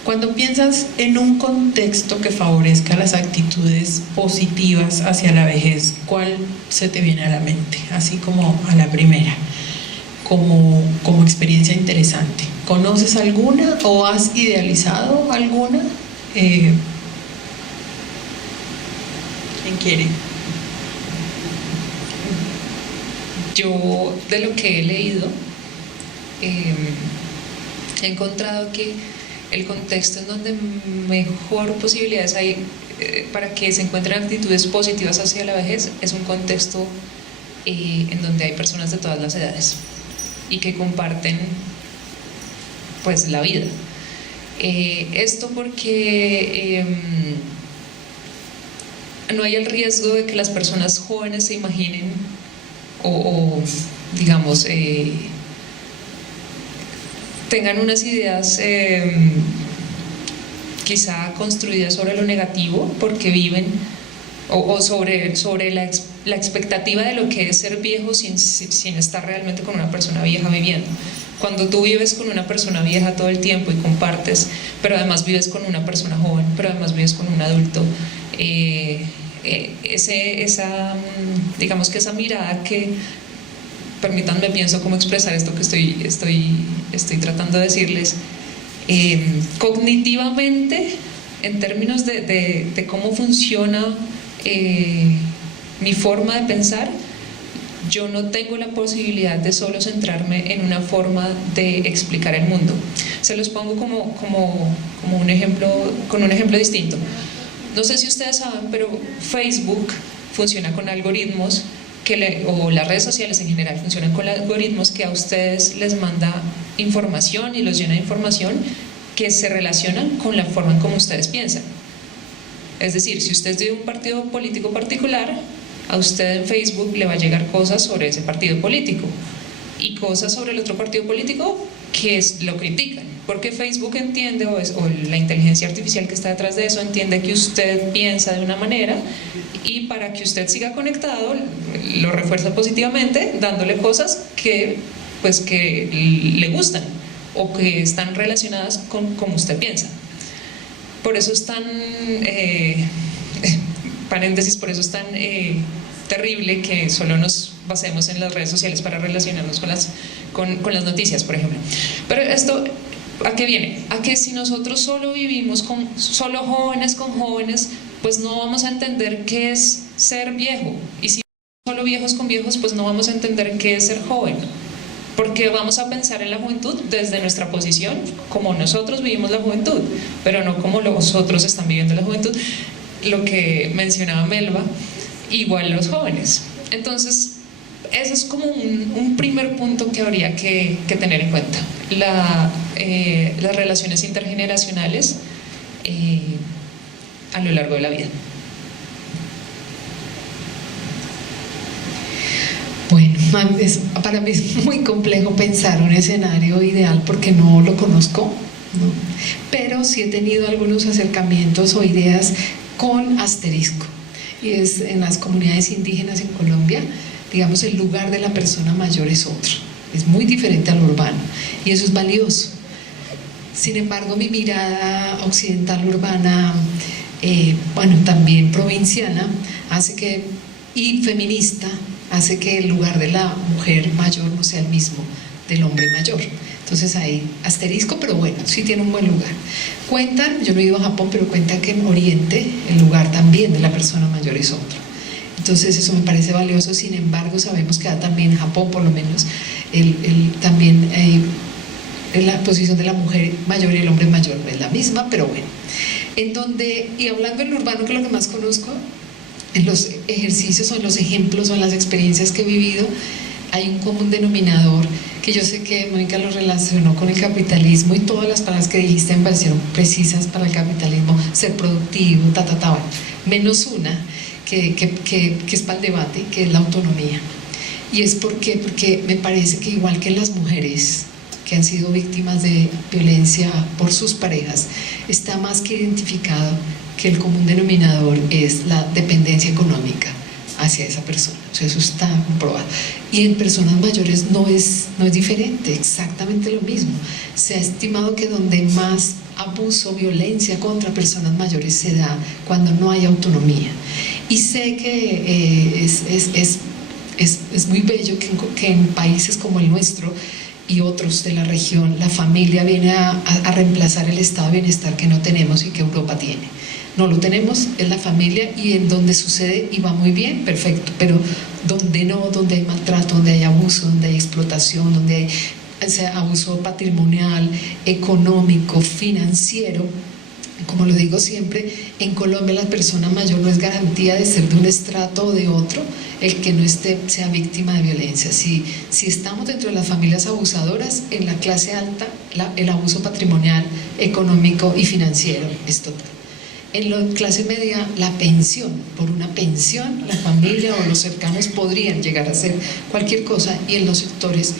Cuando piensas en un contexto que favorezca las actitudes positivas hacia la vejez, ¿cuál se te viene a la mente? Así como a la primera. como experiencia interesante. ¿Conoces alguna o has idealizado alguna? ¿Quién quiere? Yo, de lo que he leído, he encontrado que el contexto en donde mejor posibilidades hay para que se encuentren actitudes positivas hacia la vejez es un contexto en donde hay personas de todas las edades y que comparten pues la vida. Esto porque no hay el riesgo de que las personas jóvenes se imaginen o digamos tengan unas ideas quizá construidas sobre lo negativo porque viven o sobre la expectativa de lo que es ser viejo sin estar realmente con una persona vieja viviendo. Cuando tú vives con una persona vieja todo el tiempo y compartes, pero además vives con una persona joven, pero además vives con un adulto, digamos que esa mirada que, permítanme, pienso cómo expresar esto que estoy tratando de decirles, cognitivamente, en términos de cómo funciona mi forma de pensar, yo no tengo la posibilidad de solo centrarme en una forma de explicar el mundo. Se los pongo como un ejemplo, con un ejemplo distinto. No sé si ustedes saben, pero Facebook funciona con algoritmos o las redes sociales en general funcionan con algoritmos que a ustedes les manda información y los llena de información que se relacionan con la forma en cómo ustedes piensan. Es decir, si usted es de un partido político particular, a usted en Facebook le va a llegar cosas sobre ese partido político y cosas sobre el otro partido político que lo critican, porque Facebook entiende, o la inteligencia artificial que está detrás de eso entiende que usted piensa de una manera y para que usted siga conectado lo refuerza positivamente dándole cosas que le gustan o que están relacionadas con cómo usted piensa. Por eso es tan paréntesis, por eso es tan terrible que solo nos basemos en las redes sociales para relacionarnos con las noticias, por ejemplo. Pero esto, ¿a qué viene? A que si nosotros solo vivimos solo jóvenes con jóvenes, pues no vamos a entender qué es ser viejo. Y si solo viejos con viejos, pues no vamos a entender qué es ser joven. Porque vamos a pensar en la juventud desde nuestra posición, como nosotros vivimos la juventud, pero no como los otros están viviendo la juventud. Lo que mencionaba Melba, igual los jóvenes. Entonces, ese es como un primer punto que habría que tener en cuenta. Las relaciones intergeneracionales a lo largo de la vida. Bueno, para mí es muy complejo pensar un escenario ideal porque no lo conozco, ¿no? Pero sí he tenido algunos acercamientos o ideas con asterisco, y es en las comunidades indígenas en Colombia, digamos, el lugar de la persona mayor es otro, es muy diferente al urbano y eso es valioso. Sin embargo, mi mirada occidental urbana, también provinciana, y feminista, hace que el lugar de la mujer mayor no sea el mismo del hombre mayor. Entonces hay asterisco, pero bueno, sí tiene un buen lugar. Cuentan, yo no he ido a Japón, pero cuentan que en Oriente el lugar también de la persona mayor es otro. Entonces eso me parece valioso. Sin embargo, sabemos que también en Japón, por lo menos, también la posición de la mujer mayor y el hombre mayor no es la misma, pero bueno. Y hablando en lo urbano, que es lo que más conozco, en los ejercicios o en los ejemplos o en las experiencias que he vivido, hay un común denominador que yo sé que Mónica lo relacionó con el capitalismo y todas las palabras que dijiste me parecieron precisas para el capitalismo: ser productivo, bueno, menos una que es para el debate, que es la autonomía. Y es porque me parece que igual que las mujeres que han sido víctimas de violencia por sus parejas, está más que identificado que el común denominador es la dependencia económica hacia esa persona. O sea, eso está comprobado. Y en personas mayores no es diferente, exactamente lo mismo. Se ha estimado que donde más abuso, violencia contra personas mayores se da cuando no hay autonomía. Y sé que es muy bello que en países como el nuestro y otros de la región, la familia viene a reemplazar el estado de bienestar que no tenemos y que Europa tiene. No lo tenemos en la familia, y en donde sucede y va muy bien, perfecto, pero donde no, donde hay maltrato, donde hay abuso, donde hay explotación, donde hay abuso patrimonial, económico, financiero. Como lo digo siempre, en Colombia la persona mayor no es garantía de ser de un estrato o de otro el que no sea víctima de violencia. Si estamos dentro de las familias abusadoras, en la clase alta el abuso patrimonial, económico y financiero es total. En la clase media, la pensión, por una pensión la familia o los cercanos podrían llegar a hacer cualquier cosa, y en los sectores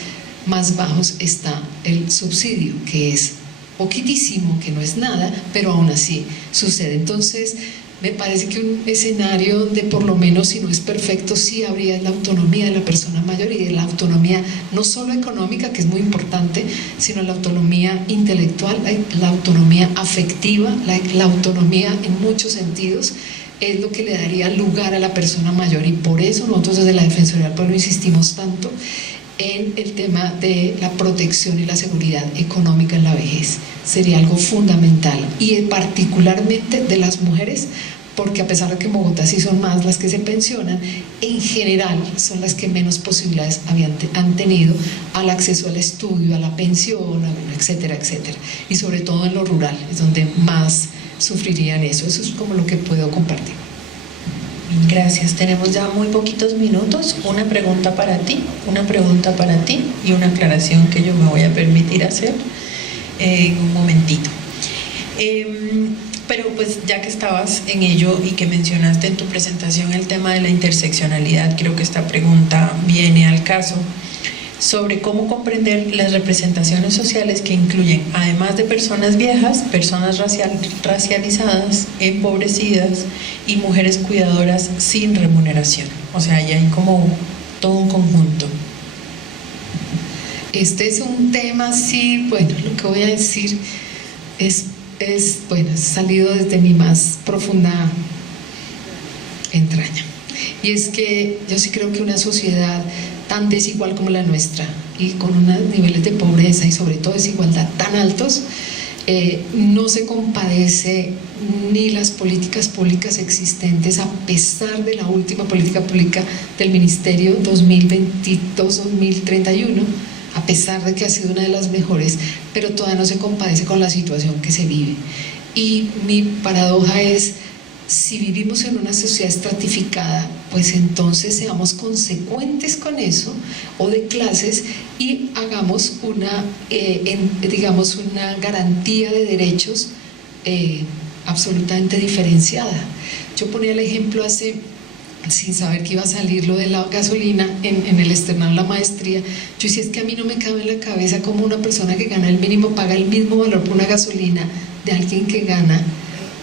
más bajos está el subsidio, que es poquitísimo, que no es nada, pero aún así sucede. Entonces me parece que un escenario donde por lo menos, si no es perfecto, sí habría la autonomía de la persona mayor, y de la autonomía no solo económica, que es muy importante, sino la autonomía intelectual, la autonomía afectiva, la autonomía en muchos sentidos, es lo que le daría lugar a la persona mayor. Y por eso nosotros desde la Defensoría del Pueblo insistimos tanto en el tema de la protección y la seguridad económica en la vejez. Sería algo fundamental, y particularmente de las mujeres, porque a pesar de que en Bogotá sí son más las que se pensionan, en general son las que menos posibilidades han tenido al acceso al estudio, a la pensión, etcétera, etcétera. Y sobre todo en lo rural, es donde más sufrirían eso. Eso es como lo que puedo compartir. Gracias, tenemos ya muy poquitos minutos. Una pregunta para ti y una aclaración que yo me voy a permitir hacer en un momentito. Pero pues ya que estabas en ello y que mencionaste en tu presentación el tema de la interseccionalidad, creo que esta pregunta viene al caso, sobre cómo comprender las representaciones sociales que incluyen, además de personas viejas, personas racializadas, empobrecidas y mujeres cuidadoras sin remuneración. O sea, ya hay como todo un conjunto. Este es un tema, sí, bueno, lo que voy a decir es salido desde mi más profunda entraña. Y es que yo sí creo que una sociedad tan desigual como la nuestra, y con unos niveles de pobreza y sobre todo desigualdad tan altos, no se compadece ni las políticas públicas existentes, a pesar de la última política pública del Ministerio 2022-2031, a pesar de que ha sido una de las mejores, pero todavía no se compadece con la situación que se vive. Y mi paradoja es, si vivimos en una sociedad estratificada, pues entonces seamos consecuentes con eso, o de clases, y hagamos una garantía de derechos absolutamente diferenciada. Yo ponía el ejemplo sin saber que iba a salir lo de la gasolina en el externado de la maestría. Yo decía, es que a mí no me cabe en la cabeza cómo una persona que gana el mínimo paga el mismo valor por una gasolina de alguien que gana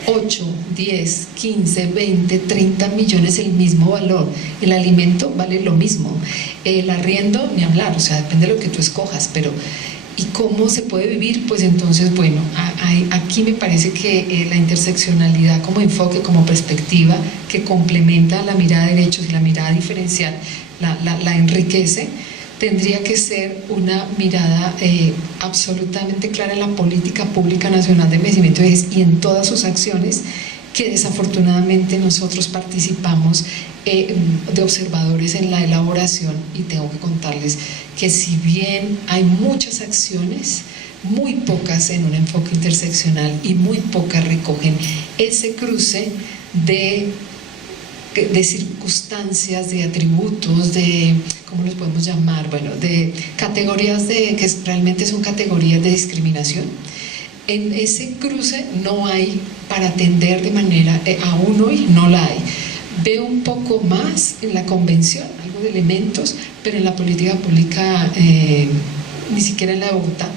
8, 10, 15, 20, 30 millones, el mismo valor. El alimento vale lo mismo, el arriendo ni hablar, o sea, depende de lo que tú escojas, pero ¿y cómo se puede vivir? Pues entonces, bueno, aquí me parece que la interseccionalidad como enfoque, como perspectiva, que complementa la mirada de derechos y la mirada diferencial, la enriquece, tendría que ser una mirada absolutamente clara en la política pública nacional de envejecimiento y en todas sus acciones, que desafortunadamente nosotros participamos de observadores en la elaboración, y tengo que contarles que si bien hay muchas acciones, muy pocas en un enfoque interseccional y muy pocas recogen ese cruce de circunstancias, de atributos, de, ¿cómo los podemos llamar? Bueno, de categorías que realmente son categorías de discriminación. En ese cruce no hay para atender de manera, aún hoy no la hay. Veo un poco más en la convención, algo de elementos, pero en la política pública, ni siquiera en la de Bogotá,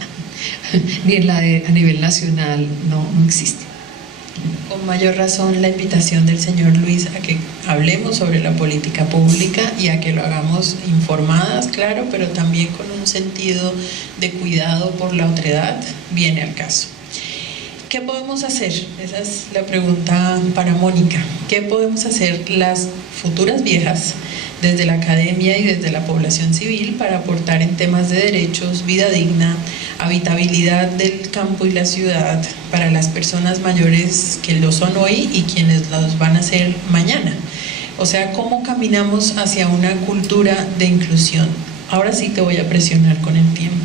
ni en la a nivel nacional, no existe. Con mayor razón la invitación del señor Luis a que hablemos sobre la política pública y a que lo hagamos informadas, claro, pero también con un sentido de cuidado por la otredad, viene al caso. ¿Qué podemos hacer? Esa es la pregunta para Mónica. ¿Qué podemos hacer las futuras viejas desde la academia y desde la población civil para aportar en temas de derechos, vida digna, habitabilidad del campo y la ciudad para las personas mayores que lo son hoy y quienes los van a ser mañana. O sea, cómo caminamos hacia una cultura de inclusión. Ahora sí te voy a presionar con el tiempo.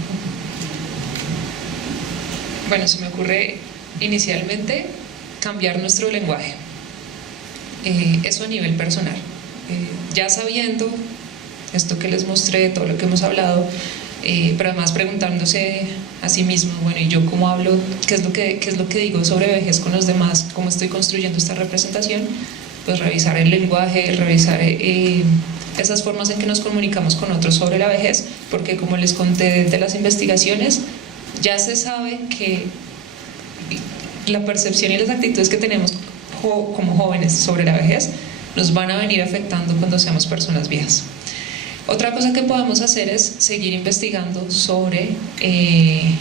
Bueno, se me ocurre inicialmente cambiar nuestro lenguaje. Eso a nivel personal. Ya sabiendo esto que les mostré, todo lo que hemos hablado, pero además preguntándose a sí mismo, bueno, ¿y yo cómo hablo? ¿Qué es lo que digo sobre vejez con los demás? ¿Cómo estoy construyendo esta representación? Pues revisar el lenguaje, revisar esas formas en que nos comunicamos con otros sobre la vejez, porque como les conté de las investigaciones, ya se sabe que la percepción y las actitudes que tenemos como jóvenes sobre la vejez nos van a venir afectando cuando seamos personas viejas. Otra cosa que podemos hacer es seguir investigando sobre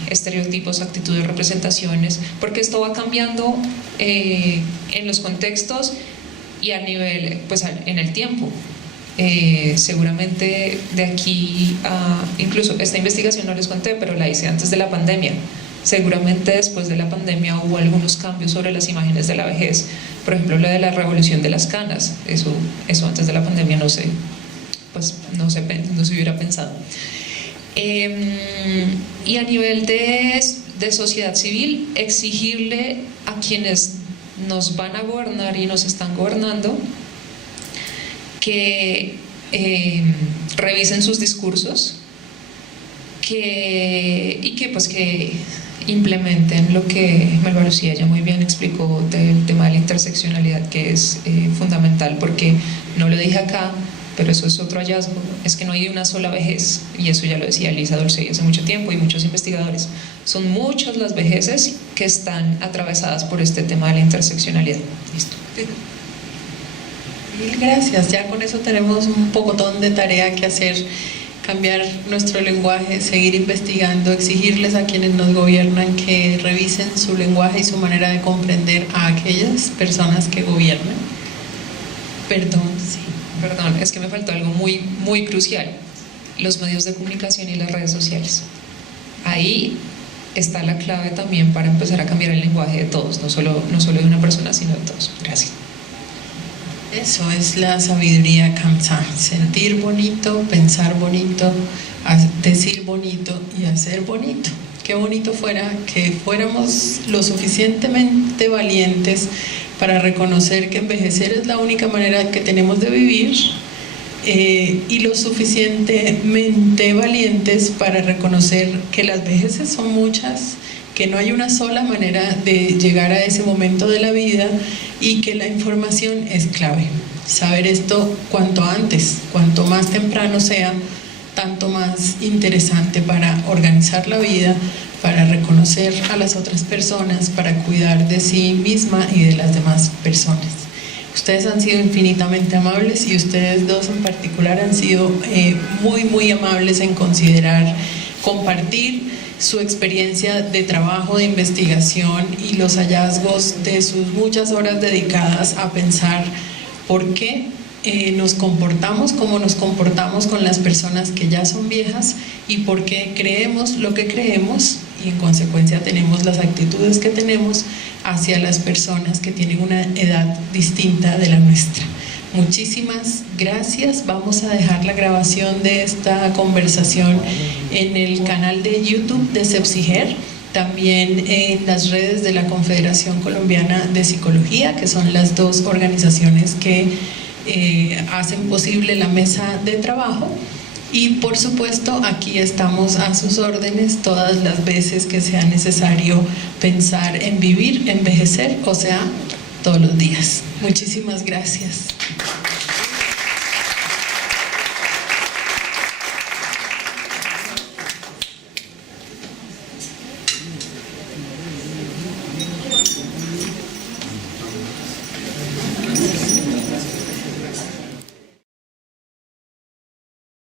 estereotipos, actitudes, representaciones, porque esto va cambiando en los contextos y a nivel, pues en el tiempo. Seguramente de aquí a, incluso esta investigación no les conté, pero la hice antes de la pandemia. Seguramente después de la pandemia hubo algunos cambios sobre las imágenes de la vejez, por ejemplo lo de la revolución de las canas, eso antes de la pandemia no se hubiera pensado. Y a nivel de sociedad civil, exigirle a quienes nos van a gobernar y nos están gobernando que revisen sus discursos y que implementen lo que Melba Lucía ya muy bien explicó del tema de la interseccionalidad, que es fundamental, porque no lo dije acá, pero eso es otro hallazgo, es que no hay una sola vejez, y eso ya lo decía Lisa Dolcey hace mucho tiempo y muchos investigadores. Son muchas las vejeces que están atravesadas por este tema de la interseccionalidad. Listo. Mil gracias, ya con eso tenemos un pocotón de tarea que hacer, cambiar nuestro lenguaje, seguir investigando, exigirles a quienes nos gobiernan que revisen su lenguaje y su manera de comprender a aquellas personas que gobiernan. Perdón, sí. Perdón, es que me faltó algo muy, muy crucial: los medios de comunicación y las redes sociales. Ahí está la clave también para empezar a cambiar el lenguaje de todos, no solo de una persona, sino de todos. Gracias. Eso es la sabiduría Kamsa: sentir bonito, pensar bonito, decir bonito y hacer bonito. Qué bonito fuera que fuéramos lo suficientemente valientes para reconocer que envejecer es la única manera que tenemos de vivir, y lo suficientemente valientes para reconocer que las vejeces son muchas, que no hay una sola manera de llegar a ese momento de la vida y que la información es clave. Saber esto cuanto antes, cuanto más temprano sea, tanto más interesante para organizar la vida, para reconocer a las otras personas, para cuidar de sí misma y de las demás personas. Ustedes han sido infinitamente amables y ustedes dos en particular han sido muy, muy amables en considerar compartir su experiencia de trabajo, de investigación y los hallazgos de sus muchas horas dedicadas a pensar por qué nos comportamos como nos comportamos con las personas que ya son viejas y por qué creemos lo que creemos y en consecuencia tenemos las actitudes que tenemos hacia las personas que tienen una edad distinta de la nuestra. Muchísimas gracias. Vamos a dejar la grabación de esta conversación en el canal de YouTube de CEPSIGER, también en las redes de la Confederación Colombiana de Psicología, que son las dos organizaciones que hacen posible la mesa de trabajo, y por supuesto aquí estamos a sus órdenes todas las veces que sea necesario pensar en vivir, envejecer, o sea, todos los días. Muchísimas gracias.